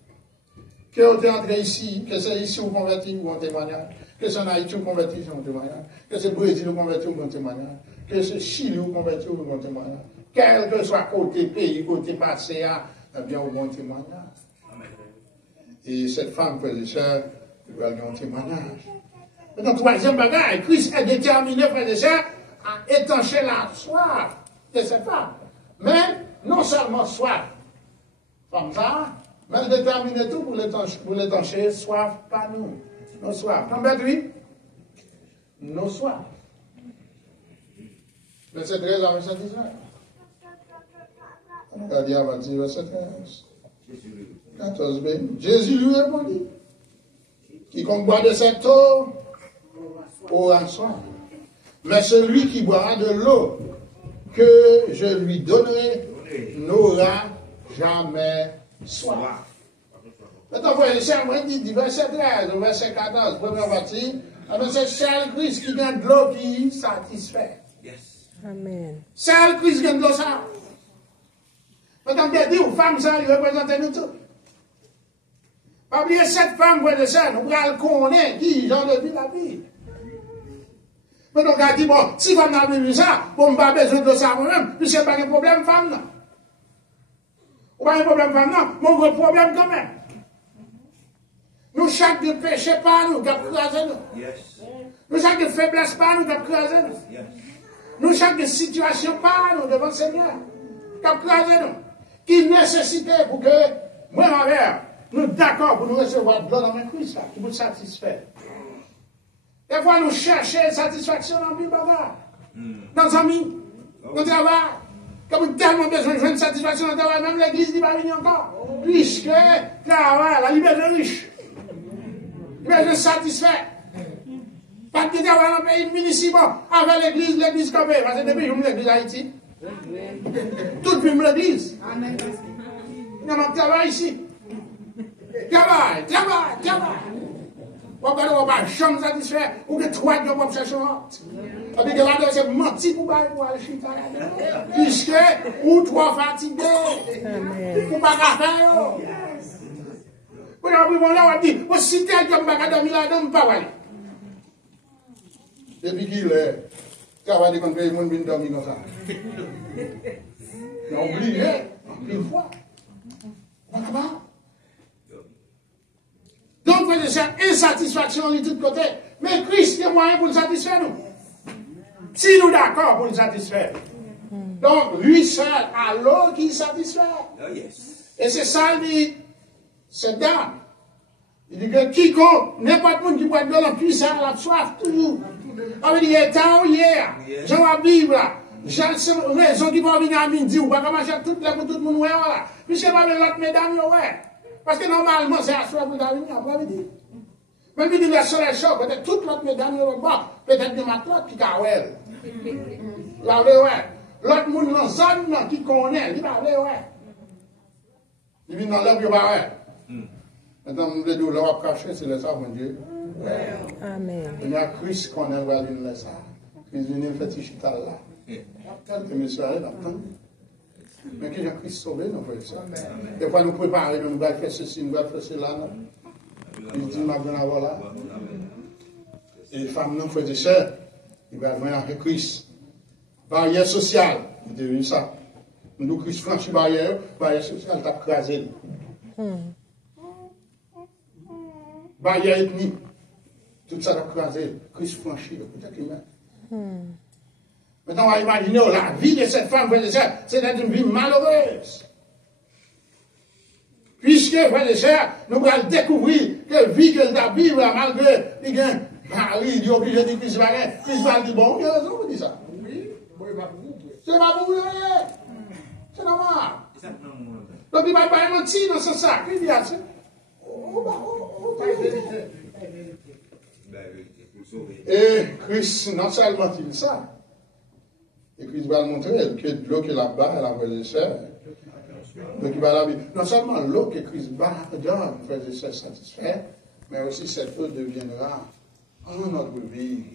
Que vous êtes entré ici, que c'est ici vous convertissez, vous avez un témoignage. Que c'est en Haïti vous convertissez, vous avez un témoignage. Que c'est Brésil vous convertissez, vous avez un témoignage. Que c'est Chili vous convertissez, vous avez un témoignage. Quel que soit côté pays, côté passé, eh bien, vous avez un témoignage. Et cette femme, frère et sœurs, vous avez un témoignage. Maintenant, troisième bagage, Christ est déterminé, frère et sœurs, à étancher la soif de cette femme. Mais, non seulement soif, comme ça, mais déterminer tout pour l'étancher, soif, pas nous. Nos soifs. Number 3, nos soifs. Verset 13 à verset 19. Regardez à partir du verset 13. 14b. Jésus lui répondit, quiconque boit de cette eau aura soif. Mais celui qui boira de l'eau que je lui donnerai n'aura jamais soif. Maintenant, vous voyez, c'est dit, verset 13, verset 14, première partie, c'est seul Christ qui gagne de l'eau qui satisfait. Yes. Amen. Seul Christ qui gagne de l'eau ça. Maintenant, vous dites, femme, ça, il représente nous tous. Pas oublier cette femme, vous voyez ça, nous allons connaître qui, genre de vie la vie. Maintenant, on a dit, bon, si femme n'a pas vu ça, bon, on n'a pas besoin de l'eau ça moi-même, puis c'est pas un problème, femme, non. Ou pas un problème, femme, non, mon gros problème quand même. Nous, chaque de péché par nous, qui a crasé nous. Yes. Nous, chaque de faiblesse par nous, qui a crasé nous. Yes. Nous, chaque de situation par nous, devant le Seigneur, qui a crasé nous. Qui nécessitait pour que, moi, ma mère, nous d'accord pour nous recevoir de l'eau dans le Christ, qui vous satisfait. Des fois, nous cherchons satisfaction dans le bagarre. Dans les amis, dans le travail. Comme nous avons tellement besoin de satisfaction dans le travail, même l'église n'est pas venue encore. Puisque, travail, la liberté riche. Liberté satisfait. Pas de travail dans le pays municipal. Avec l'église comme elle. Parce que depuis que je l'église Haïti, tout le monde l'église. Nous avons travail ici. Travail. On va pas chambre satisfait, ou que trois de pour chercher l'autre. Et puis que là, c'est menti pour aller chuter. Puisque, ou trop fatigué, ou pas qu'à faire. Pour la prison là, on dit, si tel que je ne vais pas dormir là, je ne vais pas aller. Depuis qu'il est, tu vas dire qu'on peut dormir comme ça. Mais oublié, une fois. On va pas. Donc, frère, c'est insatisfaction de tous côtés. Mais Christ est moyen pour nous satisfaire, nous. Si nous d'accord pour nous satisfaire. Donc, lui seul, alors qu'il satisfait. Et c'est ça, il dit, cette dame. Il dit que quiconque, n'importe qui peut être de la puissance, la soif, toujours. Ah, il dit, il est temps hier. Jean la Bible, j'ai raison qui va venir à midi, ou pas marcher tout le monde, voilà. Puisque pas l'autre mesdames, ouais. Parce que normalement, c'est à soi pour venir après-midi. Même si le soleil chaud, peut-être toute l'autre mesdames, peut-être de ma clotte qui a ouais. Là, ouais. L'autre monde dans la zone qui connaît, il va ouais. Il vient dans l'homme, il va ouais. Maintenant, nous devons leur cacher, c'est le ça, mon Dieu. Amen. Il y a Christ qu'on a vu le ça. Christ vient faire tichita là. Et monsieur, allez, d'attendre. Mais que Christ sauvé, nous faisons ça. Des fois, nous préparons, nous allons faire ceci, nous allons faire cela. Il dit, nous allons avoir là. Et les femmes, nous faisons ça. Ils vont venir avec Christ. Barrière sociale, il dit ça. Nous, Christ franchit barrière sociale, t'as crasé. Barrière ethnique, tout ça t'a crasé. Christ franchit, peut-être qu'il Maintenant, on va imaginer la vie de cette femme, frères et sœurs, c'est d'être une vie malheureuse. Puisque, frères et sœurs, nous allons découvrir que la vie qu'elle a vivre, malgré les gains, Marie, il est obligé de dire Christ va dire, bon, il a raison, vous dites ça. Oui, c'est pas pour vous, c'est normal. Donc, il va pas mentir dans ce sac. Il dit, et Christ, non seulement il ça, et Christ va le montrer que l'eau qui est là-bas, elle a fait des sœurs. Donc il va la vivre. Non seulement l'eau que Christ va donne, frères et sœurs satisfaits, mais aussi cette eau deviendra en notre vie,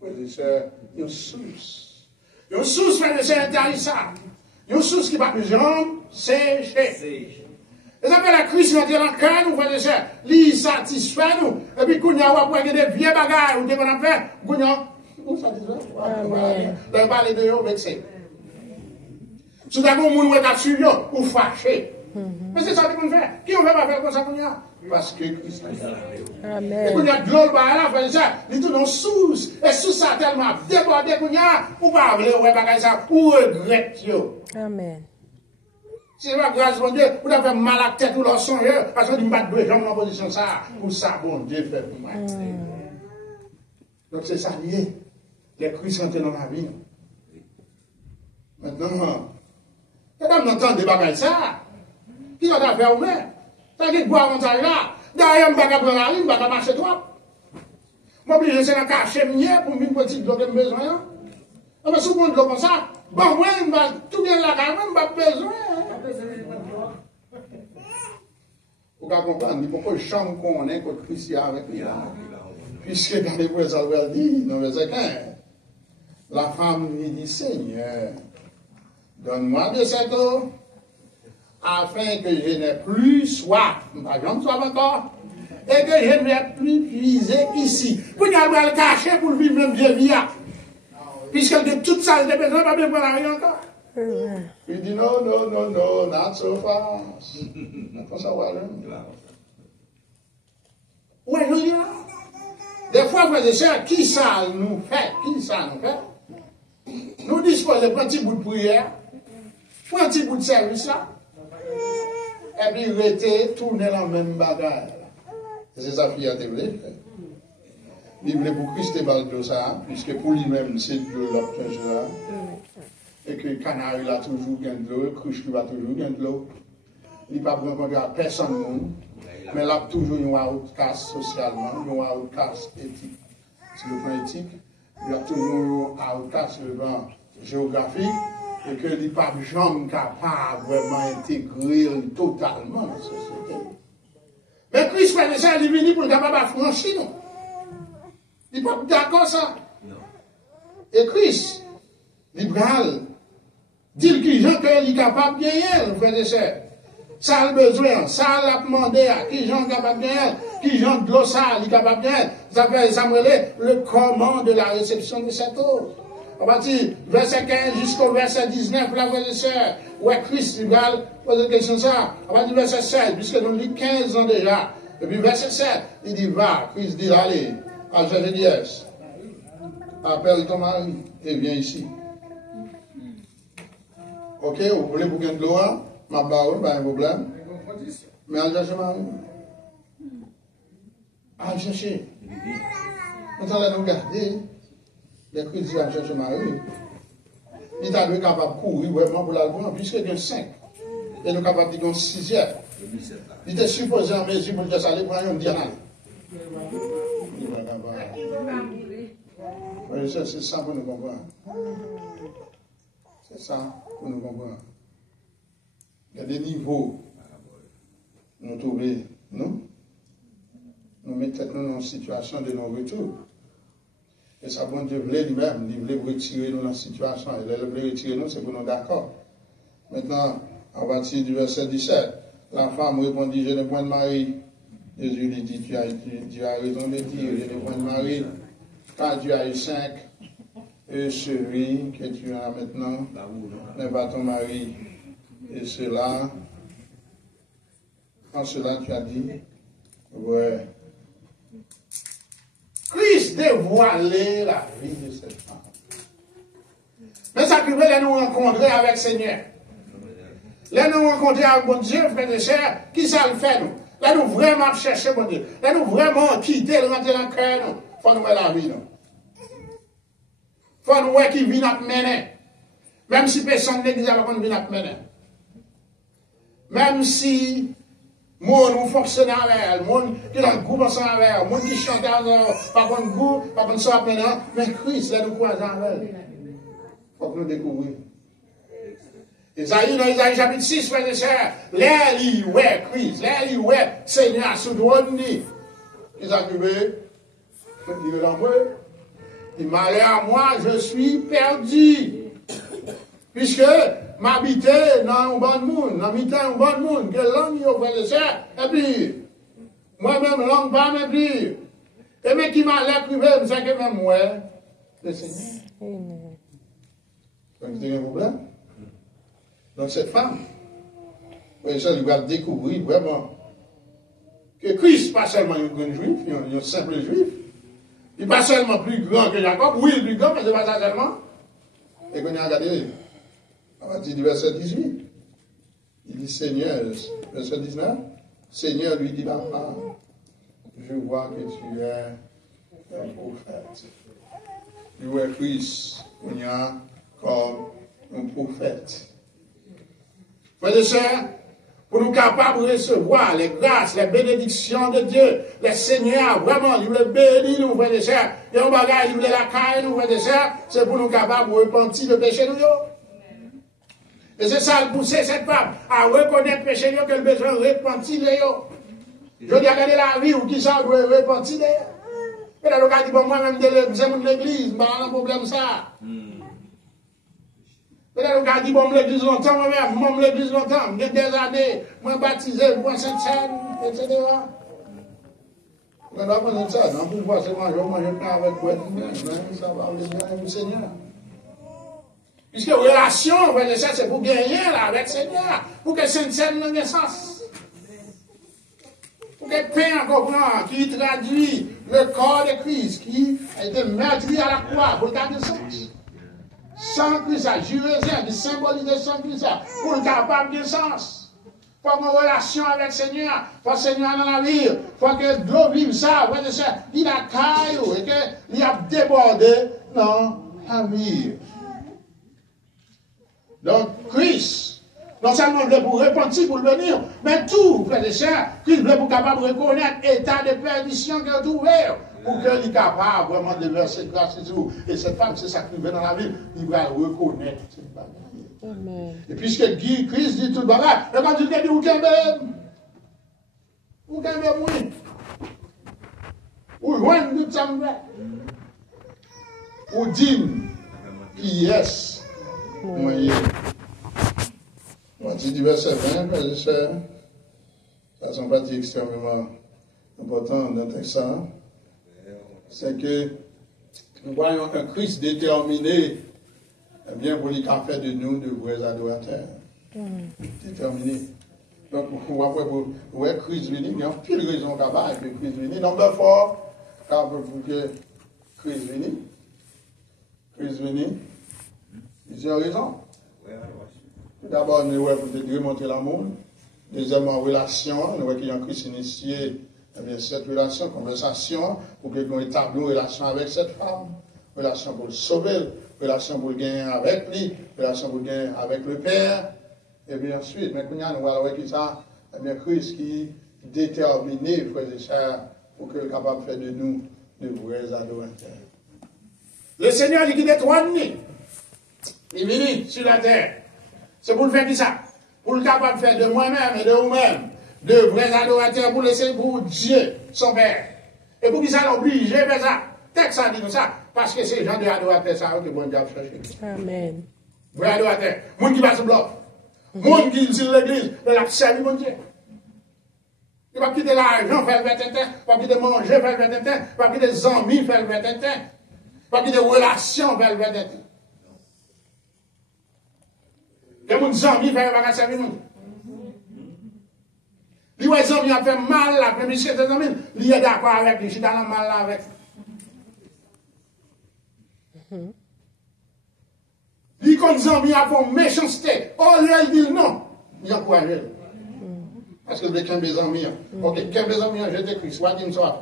frères et sœurs, une source. Une source, frères et sœurs, intarissable. Une source qui va plus jambes sécher. Et ça fait la Christ rentre dans le cœur, nous, frères et sœurs, lui satisfait nous. Et puis, quand on va voir des vieux bagages, ou des qu'on a fait, nous satisfait. On va parler de eux, vexé. Si vous avez un monde qui a suivi, ou fâché. Mais c'est ça qu'on fait. Qui on ne fait pas faire comme ça qu'on y a? Parce que Christ a Amen. et qu'on y a de l'eau, là, frère et sœurs, il est tout dans sous. Et sous ça tellement débordé qu'on y a, ou pas, ou regrette. Amen. Si c'est pas grâce, mon Dieu, vous avez mal à la tête ou leur son, parce que vous ne pas deux jambes en position ça, pour ça, bon Dieu fait pour moi. Donc c'est ça lié. Les Christ sont dans la vie. Maintenant, mesdames, n'entendent des bagages ça. Qui va faire ou-même? Ça dit, boire mon taille là. D'ailleurs, je ne vais pas prendre la ligne, je ne vais pas marcher trop. Je suis obligé de se cacher pour une petite l'eau que j'ai besoin. Mais si vous de l'eau comme ça, bon, moi, je vais tout bien là, quand même, je n'ai pas besoin. Vous comprenez pourquoi chambre qu'on est contre Christ avec lui. Puisque dans les versets, elle dit, dans le verset 15, la femme lui dit, Seigneur, donne-moi de cette eau, afin que je n'ai plus soif, pas j'en soif encore, et que je n'ai plus puisé ici. Vous n'avez le cacher pour vivre même vieux vie. Puisque de toute ça, j'ai besoin, pas bien pour la vie encore. Il dit non, not so fast. Il faut savoir. Oui, je dis là. Des fois, frères et sœurs, qui ça nous fait? Nous disposons d'un petit bout de prière, un petit bout de service là, et puis rester, tourner la même bagarre. C'est ça qui a été fait. Il voulait pour Christ et Baldo ça, puisque pour lui-même, c'est Dieu l'obtient ça. Et que le canard, il a toujours gagné de l'eau, le cruche, il a toujours gagné de l'eau. Il n'a pas rencontré à personne, mais il a toujours une outcast socialement, une outcast éthique. Sur le plan éthique, il a toujours une outcast sur le plan géographique, et que il n'est pas jamais capable de vraiment intégrer totalement la société. Mais Christ fait ça, il est venu pour être capable de franchir nous. Il n'est pas d'accord ça. Et Christ, libéral, dit qu'il est capable de gagner, frère et sœurs. Ça a le besoin, ça a demandé à qui gens capable de gagner, qui gens de l'eau ça, il est capable de gagner. Ça fait le comment de la réception de cette eau. On va dire, verset 15 jusqu'au verset 19, la frère et sœurs, ouais, Christ, il va poser une question ça. On va dire verset 16, puisque nous lit 15 ans déjà. Et puis verset 7, il dit, va, Christ dit, allez, à Jésus, appelle ton mari et viens ici. Ok, vous voulez bouquin de l'eau, ma parole, pas un problème. Mais allez chercher mari. Allez chercher. Nous allons nous garder. Les Christ va chercher mari. Il est capable de courir vraiment pour l'album, puisque il y a 5. Et nous sommes capables de dire 6e. Il était supposé en mesure pour dire ça, il prend un diamant. C'est ça pour nous comprendre. C'est ça pour nous comprendre. Il y a des niveaux. Nous trouvons, nous mettons nous dans une situation de non-retour. Et ça, bon Dieu voulait lui-même, il voulait retirer nous dans la situation. Et là, il voulait retirer nous, c'est pour nous d'accord. Maintenant, à partir du verset 17, la femme répondit, je n'ai point de mari. Jésus lui dit, tu as raison de dire, je n'ai point de mari. Car tu as eu 5, et celui que tu as maintenant n'est pas ton mari. Et cela, en cela tu as dit, ouais. Christ dévoilait la vie de cette femme. Mais ça pouvait les nous rencontrer avec le Seigneur. Les nous rencontrer avec bon Dieu, frère et sœurs, qui ça le fait nous? Là nous vraiment chercher bon Dieu. Là nous vraiment quitter, rentrer dans le cœur nous. Faut nous voir la vie nous. Faut nous voir qui vient nous mener. Même si personne n'existe pas qu'on vient nous mener. Même si moun fonctionne avec elle, moun qui dans le groupe ensemble avec elle, moun qui chante par contre groupe, par contre soit maintenant, mais Christ, là nous croisons avec elle. Faut que nous découvrions. Isaïe, dans Isaïe chapitre 6, frères et sœurs, là, il ouais Christ, là, il ouais Seigneur, sous droit il s'est occupé, il l'envoie. Il m'a l'air à moi, je suis perdu. Puisque m'habiter dans un bon monde, dans un bon monde, que langue au frère et sœurs, et puis, moi-même, langue pas, mais puis, et mais qui m'a l'air privé, c'est que même moi, le Seigneur. Amen. Donc, c'est un problème. Donc, cette femme, frère et sœurs, il va découvrir vraiment que Christ, pas seulement un grand juif, un simple juif, il n'est pas seulement plus grand que Jacob, oui, il est plus grand, mais ce n'est pas ça seulement. Et qu'on a regardé, à partir du verset 18, il dit Seigneur, verset 19, Seigneur lui dit la femme, je vois que tu es un prophète. Tu vois Christ, on y a comme un prophète. Frères et sœurs, pour nous capables de recevoir les grâces, les bénédictions de Dieu, les Seigneurs, vraiment, il voulait bénir nous, frères et sœurs. Et un bagage, il voulait la caille, nous, frères et sœurs, c'est pour nous capables de repentir le péché nous. Et c'est ça, pousser cette femme à reconnaître le péché que le besoin de repentir les. Je dis, regardez la vie, ou qui ça doit repentir les. Et là, le gars dit, bon, moi-même, c'est mon église, je n'ai pas un problème ça. Peut-être le gars dit, bon, l'église longtemps, moi-même, moi, l'église longtemps, j'ai des années, moi, baptisé, moi, Sainte-Seine, etc. On doit prendre ça, non, pour voir, c'est manger avec quoi, ça va, le Seigneur. Puisque relation, c'est pour gagner là, avec le Seigneur, pour que Sainte-Seine n'ait pas sens. Pour que Père comprend, qui traduit le corps de Christ, qui a été meurtri à la croix, pour le cas de sens. Sans Christ, Jérusalem, qui symbolise sans Christ, pour le capable de sens. faut avoir une relation avec le Seigneur. Faut que le Seigneur dans la vie. Faut que l'eau vive ça. Frère et sœur, il a caillou et qu'il a débordé dans la vie. Donc, Christ, non seulement il pour repentir, pour le venir, mais tout, frère et sœur, Christ veut pour capable de reconnaître l'état de perdition qu'il a trouvé. Pour qu'il soit capable vraiment de verser grâce et tout. Et cette femme, c'est ça qui vient dans la vie, il va reconnaître cette bagarre. Amen. Et puisque Christ dit tout le bagage, et quand tu te dis, où qu'un oui. Ou loin de ça, ou dit, qui est, moyen. On dit verset 20, frères et sœurs, ça c'est une partie extrêmement importante dans le texte. C'est que nous voyons un Christ déterminé, eh bien, pour les faire de nous de vrais adorateurs. Déterminé. Donc, pour Christ venu, il y a une pile raison capable que Christ venu. Nombre fort, car pour que Christ venu. Christ venu, plusieurs raisons. Tout d'abord, nous voyons pour remonter l'amour. Deuxièmement, relation, nous voyons qu'il y a un Christ initié. Eh bien, cette relation, conversation, pour que nous établions une relation avec cette femme, relation pour le sauver, relation pour le gagner avec lui, relation pour le gagner avec le Père, et bien ensuite, mais nous voyons qui ça, eh bien, Christ qui déterminé, frères et sœurs, pour qu'il soit capable de faire de nous de vrais adorateurs. Le Seigneur, il est détrôné, il est venu sur la terre. C'est pour le faire ça, pour le capable de faire de moi-même et de vous-même. De vrais adorateurs pour laisser pour Dieu, son Père. Et pour qu'ils soient obligés de faire ça. Texte ça dit comme ça. Parce que c'est les gens de adorateurs, ça, que bon Dieu a cherché. Amen. Vrais adorateurs. Moun qui passe bluff. Moun qui est sur l'église, de la servi mon Dieu. Il va quitter l'argent, faire le vététin. Il va quitter manger, faire le vététin. Il va quitter les amis, faire le vététin. Il va quitter les relations, faire le vététin. Il y a des amis, faire le servir. Les amis ont fait mal là, mais monsieur, ses amis, il est d'accord avec lui, je suis dans le mal là avec lui. Quand les amis ont fait méchanceté, oh, lui, il dit non, il a encouragé. Parce que vous êtes mes amis. Ok, qu'un mes amis, je t'écris, soit dit ça.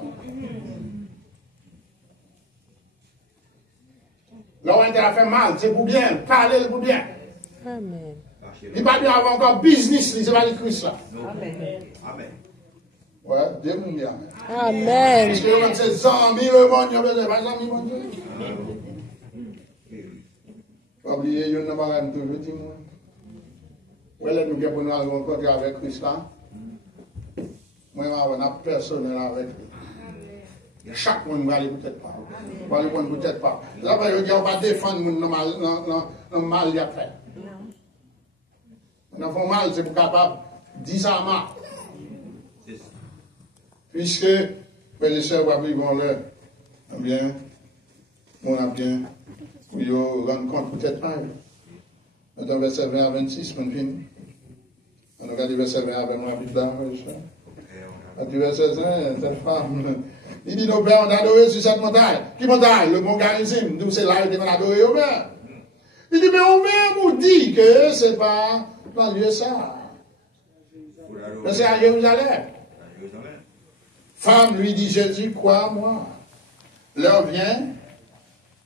Là où il a fait mal, c'est pour bien, parler pour bien. Amen. Il ne va pas avoir encore business, c'est pas le Christ là. Amen. Amen. Ouais, Dieu nous dit amen. Amen. Parce que même ces amis, le monde, il y a besoin de amis, mon Dieu. Pas oublier, il y a un toujours dit, moi. Ouais, nous avons nous rencontrer avec Christ là. Moi, on a personnel avec lui. Chaque monde va aller peut-être pas. Va aller peut-être pas. Là, je dis, on va défendre le mal qu'il a fait. On a fait mal, c'est pour capable de dire ça à moi. Puisque, les sœurs vont vivre là, eh bien, on a bien, pour rendre compte peut-être pas. Dans verset 20 à 26, on finit. On regarde le verset 20 avec moi, plus là, à du verset 20, cette femme, il dit, nos pères ont adoré sur cette montagne. Qui montagne? Le mont Garizim, d'où c'est là, ils ont adoré au père. Il dit, mais on même vous dit que c'est pas dans le lieu ça. Mais c'est à Jérusalem. Femme, lui dit Jésus, crois moi. L'heure vient,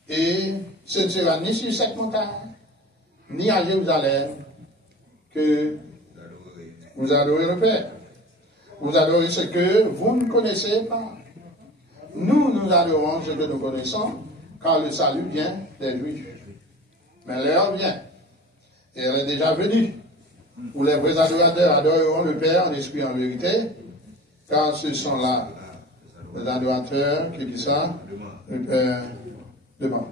et ce ne sera ni sur cette montagne, ni à Jérusalem, que vous adorez le Père. Vous adorez ce que vous ne connaissez pas. Nous adorons ce que nous connaissons, car le salut vient des Juifs. Mais l'heure vient, et elle est déjà venue, où les vrais adorateurs adoreront le Père en esprit et en vérité, car ce sont là les adorateurs qui disent ça, le Père demande.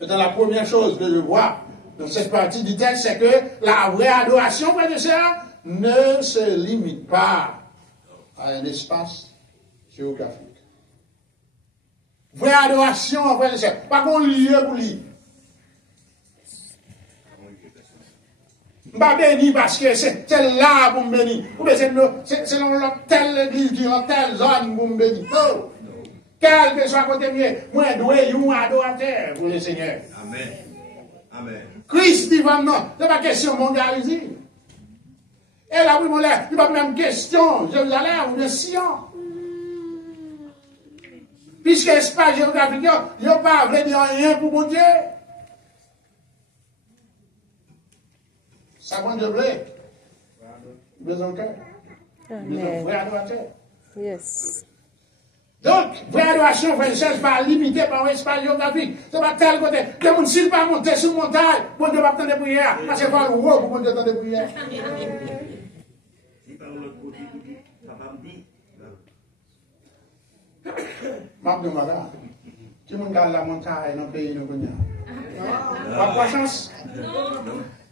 Maintenant, la première chose que je vois dans cette partie du texte, c'est que la vraie adoration, frère et sœurs, ne se limite pas à un espace géographique. Vraie adoration, frère et sœurs, pas qu'on lieu pour lui. Pas béni parce que c'est tel là pour me bénir. Ou bien c'est dans telle église qui est dans telle zone pour me bénir. Non. Quel que soit côté mieux, moi je dois être un adorateur pour le Seigneur. Amen. Amen. Christ dit vraiment, ce n'est pas question de mondialiser. Et là, oui, mon l'air, il n'y a pas même question, Jérusalem ou bien Sion. Puisque l'espace géographique, il n'y a pas dire rien pour mon Dieu. Ça bon Dieu voulait. Besoin de cœur. Besoin de vrai adorateur. Yes. Donc, vraie adoration, frère, ce n'est pas limité par un espace géographique. Ce n'est pas tel côté. Les gens, s'ils ne pas monter sur une montagne, bon Dieu va attendre des prières. Parce qu'il faut le haut pour bon Dieu attendre des prières. Si par l'autre côté, ça va me dire. Marc de Mara, tu me regardes la montagne dans le pays de Kounia. Pas de chance.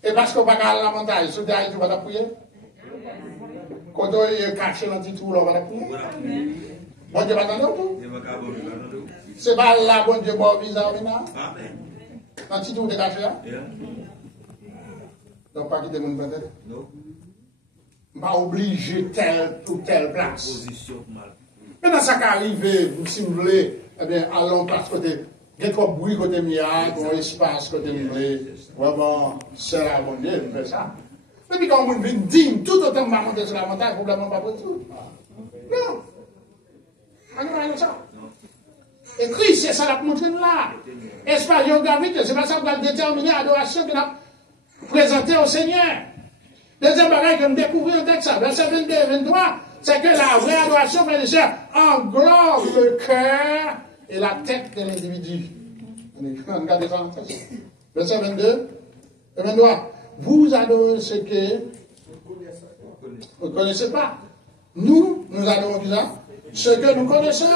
Et parce qu'on va regarder la montagne, sur derrière, tu vas te prier. Quand on est caché dans le petit trou, on va te prier. Bon Dieu va t'attendre tout. C'est pas là, bon Dieu, bon visa, dans le petit trou de caché là. Donc, pas quitter mon peut-être. Non. Pas obligé telle ou telle place. Position mal. Maintenant, ça qui arrive, si vous voulez, eh bien, allons parce côté, il y a trop de bruit côté mia, trop espace côté mia, vraiment, c'est la bonne Dieu, vous faites ça. Mais puis quand on vient digne, tout autant que va monter sur la montagne, le problème n'est pas pour tout. Non. On ne va pas ça. Et Christ, c'est ça la montré là. Espace géographique, c'est pas ça qui va déterminer l'adoration que nous avons présentée au Seigneur. Deuxième bagage que nous découvrons dans le texte, verset 22 et 23, c'est que la vraie adoration, frères et sœurs, englobe le cœur et la tête de l'individu. Regardez ça en texte. Verset 22 et 23. Vous adorez ce que vous ne connaissez pas. Nous adorons ça, ce que nous connaissons,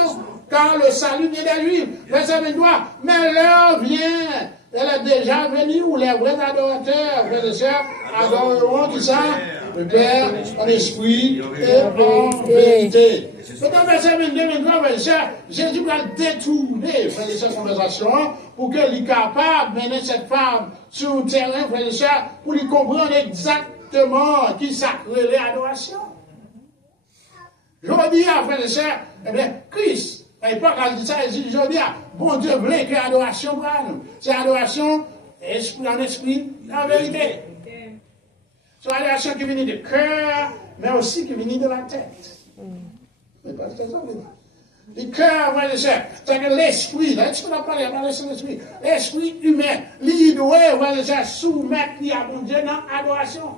car le salut vient des Juifs. Verset 23. Mais l'heure vient, elle est déjà venue où les vrais adorateurs, frères et sœurs, adoreront qui ça? Le Père, en esprit et en vérité. Maintenant, verset 22, 23, frères et sœurs, Jésus va détourner, frères et sœurs, conversation, pour qu'il soit capable de mener cette femme sur le terrain, frères et sœurs, pour lui comprendre exactement qui s'accrée l'adoration. Je dis à frères et sœurs, eh bien, Christ, à l'époque, elle dit ça, elle dit, je dis, bon Dieu voulait que l'adoration pour nous. C'est l'adoration, esprit en esprit, en vérité. C'est l'adoration qui vient du cœur, mais aussi qui vient de la tête. Mais pas ça, le cœur, frères et sœurs, c'est que l'esprit, là, est-ce qu'on a parlé de l'esprit? L'esprit humain, l'idée, frères et sœurs, soumettre à mon Dieu dans l'adoration.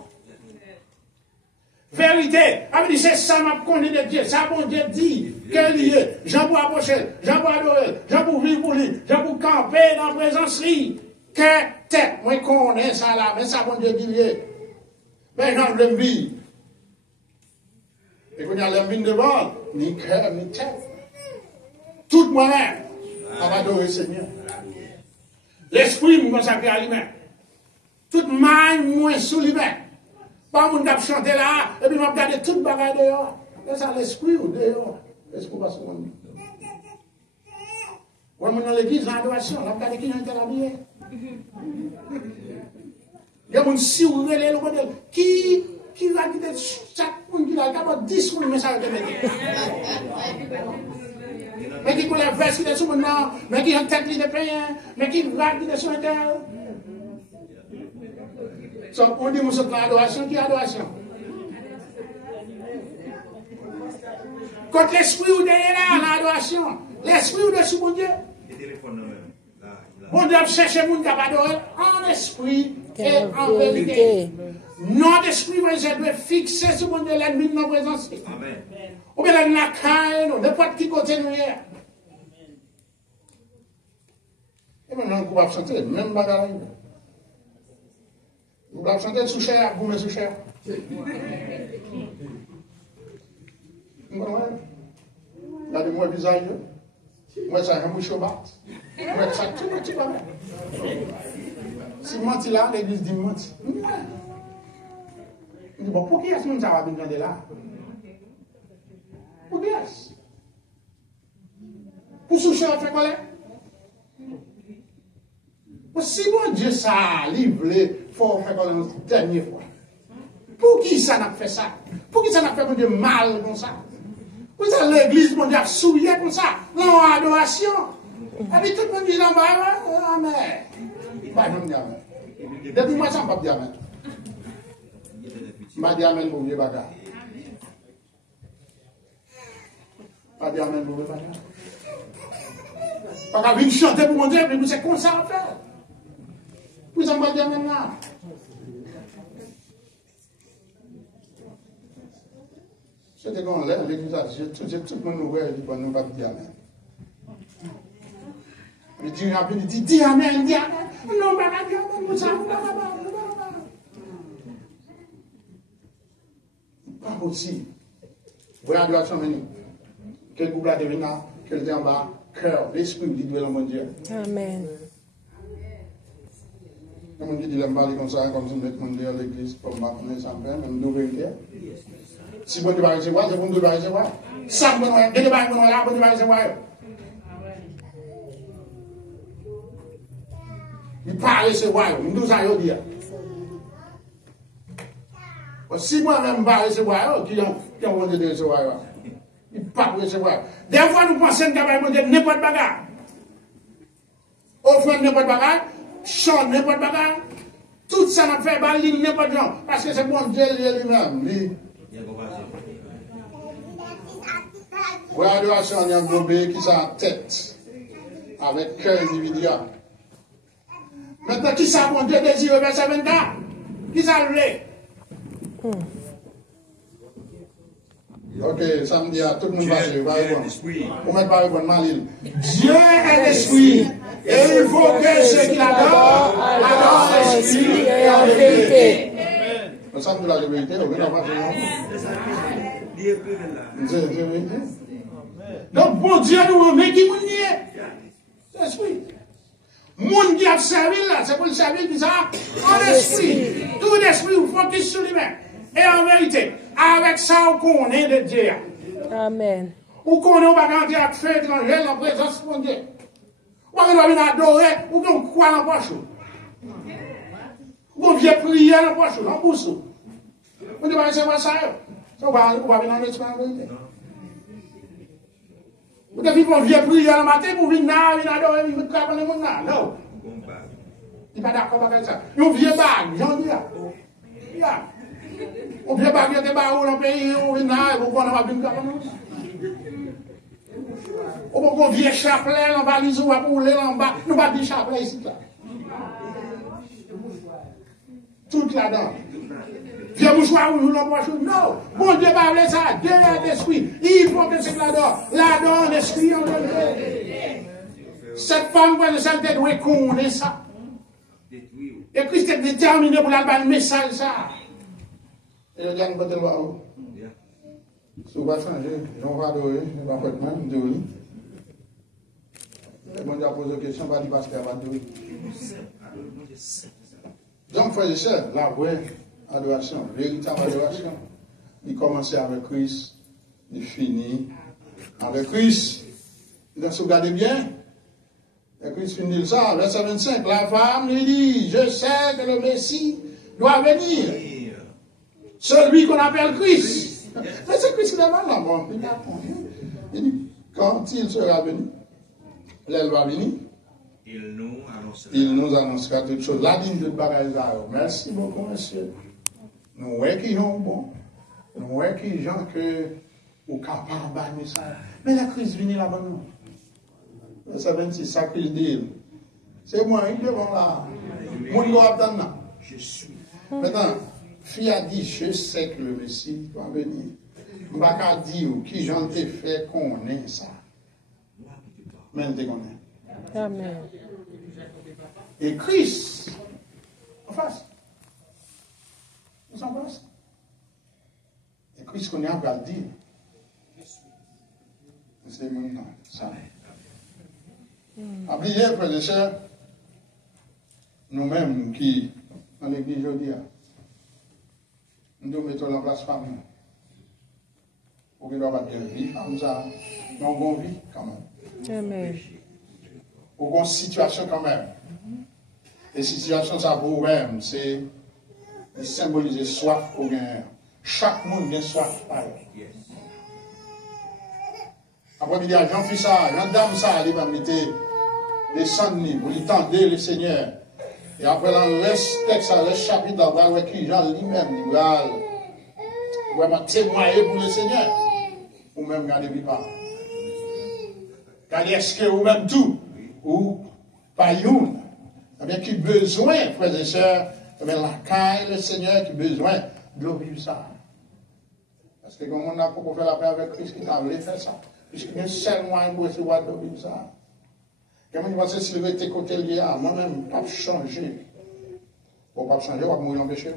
Vérité. C'est ça m'a connu de Dieu. Ça, bon Dieu dit que lié. J'en pour approcher, j'en pour adorer, j'en pour vivre pour lui, j'en pour camper dans la présence lui. Que tête, moi connais ça là, mais ça, bon Dieu dit lié. Mais non, le vie. Et quand il y a l'envie devant, ni cœur, ni tête. Tout moi-même, on va adorer le Seigneur. L'esprit me consacre à lui-même. Toute maille, moi, sous lui-même. Pas mon cap chanter là, et puis m'a regardé toute bagarre dehors. C'est ça l'esprit ou dehors? L'esprit passe au monde. Ouais, mon dans l'église, dans l'adoration, on a regardé qui est habillé. Il y a mon si ou relais le modèle. Qui va quitter chaque monde qui a capable 10 secondes, mais ça va te mettre. Mais qui coule la veste qui est sur mon nom, mais qui a une tête de pain, mais qui va quitter sur un tel. On dit, nous sommes dans l'adoration, qui est l'adoration? Quand l'esprit ou derrière là, l'adoration, l'esprit ou dessus, mon Dieu. Mon Dieu a cherché le monde qui a adoré en esprit et en vérité. Notre esprit, je dois fixer sur mon Dieu l'ennemi de nos présences. Ou bien la caille, n'importe qui côté nous hier. Et maintenant, on va chanter, même bagarre. Vous allez chanter sous cher, vous mettez sous cher. Regardez-moi le visage. Moi, ça a un mouche au bas. Moi, ça tout petit pas mal. Si menti là, l'église dit menti. Il dit, bon, pour qui est-ce que ça va venir là? Pour qui est-ce? Pour sous cher, fait quoi là? Si mon Dieu ça livre, il faut faire comme la dernière fois. Pour qui ça n'a fait ça? Pour qui ça n'a fait mon Dieu mal comme ça? Pour ça l'église, mon Dieu, a souillé comme ça? Non, adoration. Et puis tout le monde dit, non, amen. Bah, je me dis amen. Depuis moi, ça ne va pas dire amen. Pas dire amen pour vieux bagage. Pas dire amen pour vieux bagage. Pas qu'à venir chanter pour mon Dieu, mais c'est comme ça à faire. Vous en dire amen là. C'était qu'on lève l'église, tout le monde ouvert, il dit, nous pas dire amen. Il dit amen, dis amen, dis amen. Non, pas dire amen, vous savez, pas possible. Voilà l'adoration venue. Quel groupe là devient là, quel était en bas, cœur, l'esprit dit de mon Dieu. Amen. Comme on dit, il aime parler comme ça, comme si on met mon Dieu à l'église, comme ma connaît sans peine, même d'ouvrir le cœur. Si bon Dieu va recevoir, c'est bon Dieu va recevoir. Ça, bon Dieu va recevoir, bon Dieu va recevoir. Il parle recevoir, nous allons dire. Si moi-même ne pas recevoir, qui ont besoin de recevoir? Il ne pas recevoir. Des fois, nous pensons qu'il y a n'importe bagarre. Offrande n'importe bagarre, chant n'importe bagarre. Tout ça n'a fait pas n'importe quoi. Parce que c'est bon Dieu lui-même. Voilà, l'adoration, il y a un bébé qui s'en tête avec cœur individuel. Maintenant, qui ça, bon Dieu désire verset 24? Qui ça le voulait? Ok, samedi, tout le monde va répondre. On ne met pas répondre, Malil. Dieu est l'esprit. Et il faut que ceux qui l'adorent adorent l'esprit et en vérité. Nous sommes de la vérité, on ne va pas faire. Donc, bon Dieu nous remet qui nous nie. L'esprit. Moun qui a servi là, c'est pour le servir qui ça en esprit. Tout l'esprit, vous focus sur lui-même. Et en vérité, avec ça, on connaît de Dieu. Amen. On connaît, on va grandir à faire étranger en présence de Dieu. On va venir adorer, ou bien croire dans la poche. Ou bien prier dans la poche, dans la bouche. On va recevoir ça. On va venir en esprit en vérité. Vous devez viens prier le matin pour venir adorer, venir travailler le monde là. Non. Il n'est pas d'accord avec ça. On vient bague, j'en dis là. On vient bague, il y a des barreaux dans le pays, on vient là, on va venir travailler le monde. On vient chapelet, on va les ouvrir pour les en bas. Nous va dire chapelet ici là. Tout là-dedans. Viens mouchoir ou l'empoche. Non. Bon Dieu va appeler ça. Dieu est l'esprit. Il faut que c'est là-dedans. Là-dedans, l'esprit en vérité. Cette femme, elle doit connaître ça. Et Christ est déterminé pour la le message ça. Et le gars, nous va te voir. Si vous va changer, on va adorer. On va faire même de lui. Le bon Dieu pose une question, on va dire parce qu'il va adorer. Donc, frères et sœurs, la vraie adoration, véritable adoration, il commençait avec Christ, il finit avec Christ. Donc, si vous regardez bien, et Christ finit ça, verset 25, la femme lui dit, je sais que le Messie doit venir. Celui qu'on appelle Christ. Mais c'est Christ qui est là, bon, il dit, quand il sera venu, l'aile va venir. Il nous annoncera toutes choses. La ligne de bagaille. Merci beaucoup, monsieur. Nous voyons qui sont bons. Nous voyons qui gens que ou capables de ça. Mais la crise vient là-bas, non. Verset 26, ça crise dit. C'est moi, il devant là. Mon gars attend là. Je suis. Maintenant, fille a dit, je sais que le Messie va venir. Je ne vais pas dire qui j'en ai fait qu'on ait ça. Mais on connaît. Amen. Et Christ, en face. Nous sommes en face. Et Christ qu'on est en train de dire. C'est maintenant ça. Oubliez, frères et sœurs, nous-mêmes qui, dans l'église aujourd'hui, nous devons mettre en place femme. Pour qu'il n'y ait pas de vie, comme ça, nous avons une vie quand même. Amen. Pour une situation quand même. Et situation, ça pour vous-même, c'est de symboliser soif pour gagner. Chaque monde a soif. Après, il y a Jean-Fils, Jean-Dame, il va mettre descendre, pour lui tendre le Seigneur. Et après, dans le reste, texte, le chapitre, on va voir qui Jean lui-même, il va vraiment témoigner pour le Seigneur. Ou même garder pas. Regardez, est-ce que ou même tout, ou pas une, eh bien, qui besoin, frères et sœurs, eh bien, la caille, le Seigneur, qui besoin de vivre ça. Parce que comme on a pour faire la paix avec Christ, qui t'a voulu faire ça. Puisqu'il y a un seul moyen pour recevoir de vivre ça. Comme je pense que s'il était côté lié à moi-même, pas changer. Bon, pas changer, on va mourir en péché.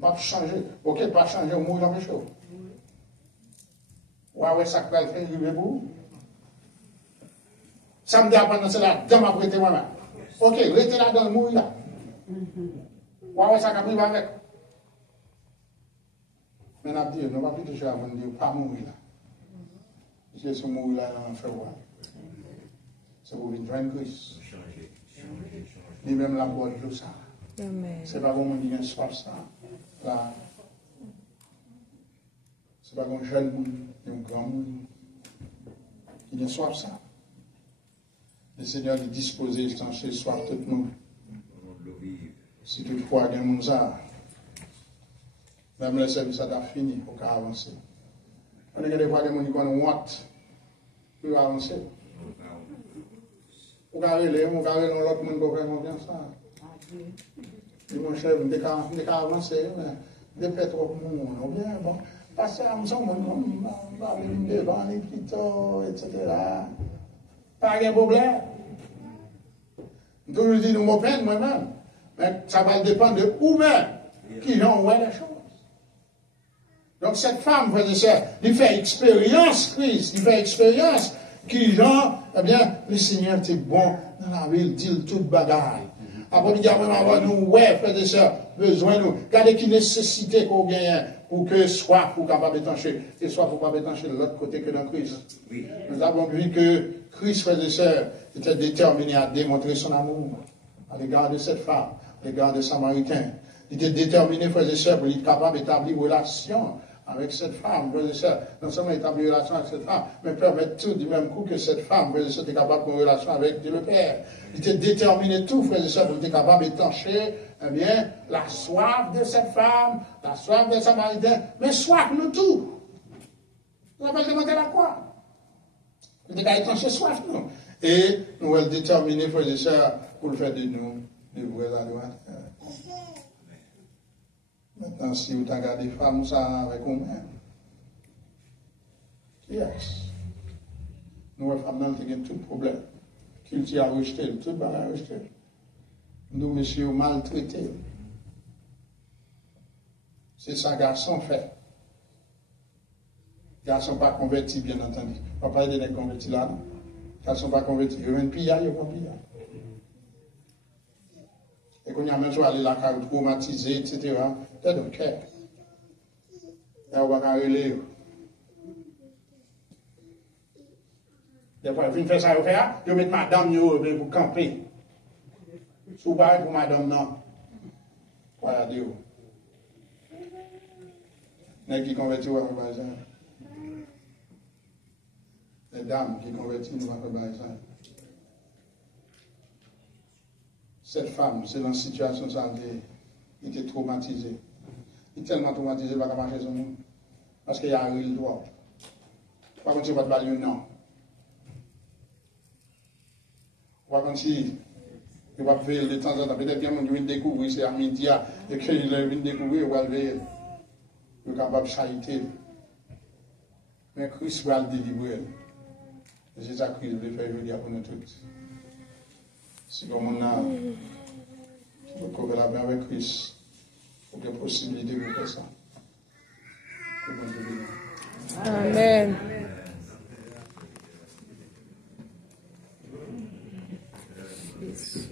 Pas changer. Ok, pas changer, on mourir en péché. Ouais, ça peut le faire, il veut pour ça me dit après, c'est là, demain après, t'es moi-même. Ok, restez là dans le mourir là. Ouais, ça peut avec. Mais on a dit, on va plus toucher avant de dire, pas mourir là. Parce que ce mourir là, on fait voir. C'est pour venir joindre Christ. Ni même la boîte de ça. C'est pas comme on dit un soif ça. Là. C'est pas comme un jeune monde, un grand monde. Il a soif ça. Le Seigneur est disposé à stancher soif tout le monde. Si toutefois il y a un monde ça, même le service a fini, il faut avancer. On a des fois des gens qui ont honte pour avancer. Ou carré, ou carré dans l'autre monde pour faire confiance ça. Et mon chef, dès qu'on avance, mais depuis trop de monde, ou bien, bon, passer à un monde, on va venir devant les plutôt, etc. Pas de problème. Toujours dit, nous m'en peine moi-même. Mais ça va dépendre de vous-même qui ont ouais les choses. Donc cette femme, frère et sœur, il fait expérience, Christ, il fait expérience qui genre, eh bien, le Seigneur était bon dans la ville, dit toute bagaille. Après, il y a vraiment nous, ouais, frères et sœurs, besoin nous. Regardez qui nécessité qu'on gagne pour que soit pour capable d'étancher, et soit pour capable d'étancher de l'autre côté que dans Christ. Oui. Nous avons vu que Christ, frères et sœurs, était déterminé à démontrer son amour à l'égard de cette femme, à l'égard des Samaritains. Il était déterminé, frères et sœurs, pour être capable d'établir une relation avec cette femme, frères et sœurs, non seulement établir une relation avec cette femme, mais permettre tout du même coup que cette femme, frères et sœurs, était capable d'avoir une relation avec Dieu le Père. Il était déterminé tout, frères et sœurs, pour être capable d'étancher, eh bien, la soif de cette femme, la soif des Samaritains, mais soif nous tout. Vous avez demandé la quoi? Il était capable d'étancher soif nous. Et nous allons déterminer, frères et sœurs, pour le faire de nous, des vrais adorateurs. Maintenant, si vous regardez des femmes, ça avec vous-même. Yes. Nous, les femmes, nous avons tout problème. Culture a rejeté, tout le monde a rejeté. Nous, messieurs, maltraités. C'est ça, garçon fait. Garçon pas converti, bien entendu. On va pas parler des convertis là, non? Garçon pas converti. Il y a un pillage, il y a un pillage. Et qu'on y a même soit aller la carte traumatisée, etc. They don't care. Là, on va relayer. Des fois, ils font ça, ils mettent madame pour camper. Sous pareil pour madame, non. Voilà, Dieu. Les qui convertissent, on va faire ça. Les dames qui convertissent, on va faire ça. Cette femme, c'est dans une situation, ça, il était traumatisé. Il est tellement traumatisé, il ne va pas marcher son monde. Parce qu'il y a un le droit. Par contre, il ne va pas dire non. Par contre, il va veiller de temps en temps. Peut-être qu'il y a un monde qui vient découvrir, c'est à midi, et qu'il vient découvrir, il va veiller. Il est capable de charité. Mais Christ va le délivrer. C'est ça que Christ veut faire aujourd'hui pour nous tous. Si comme on a collaboré avec Christ, il y a possibilité de faire ça. Amen. Yes.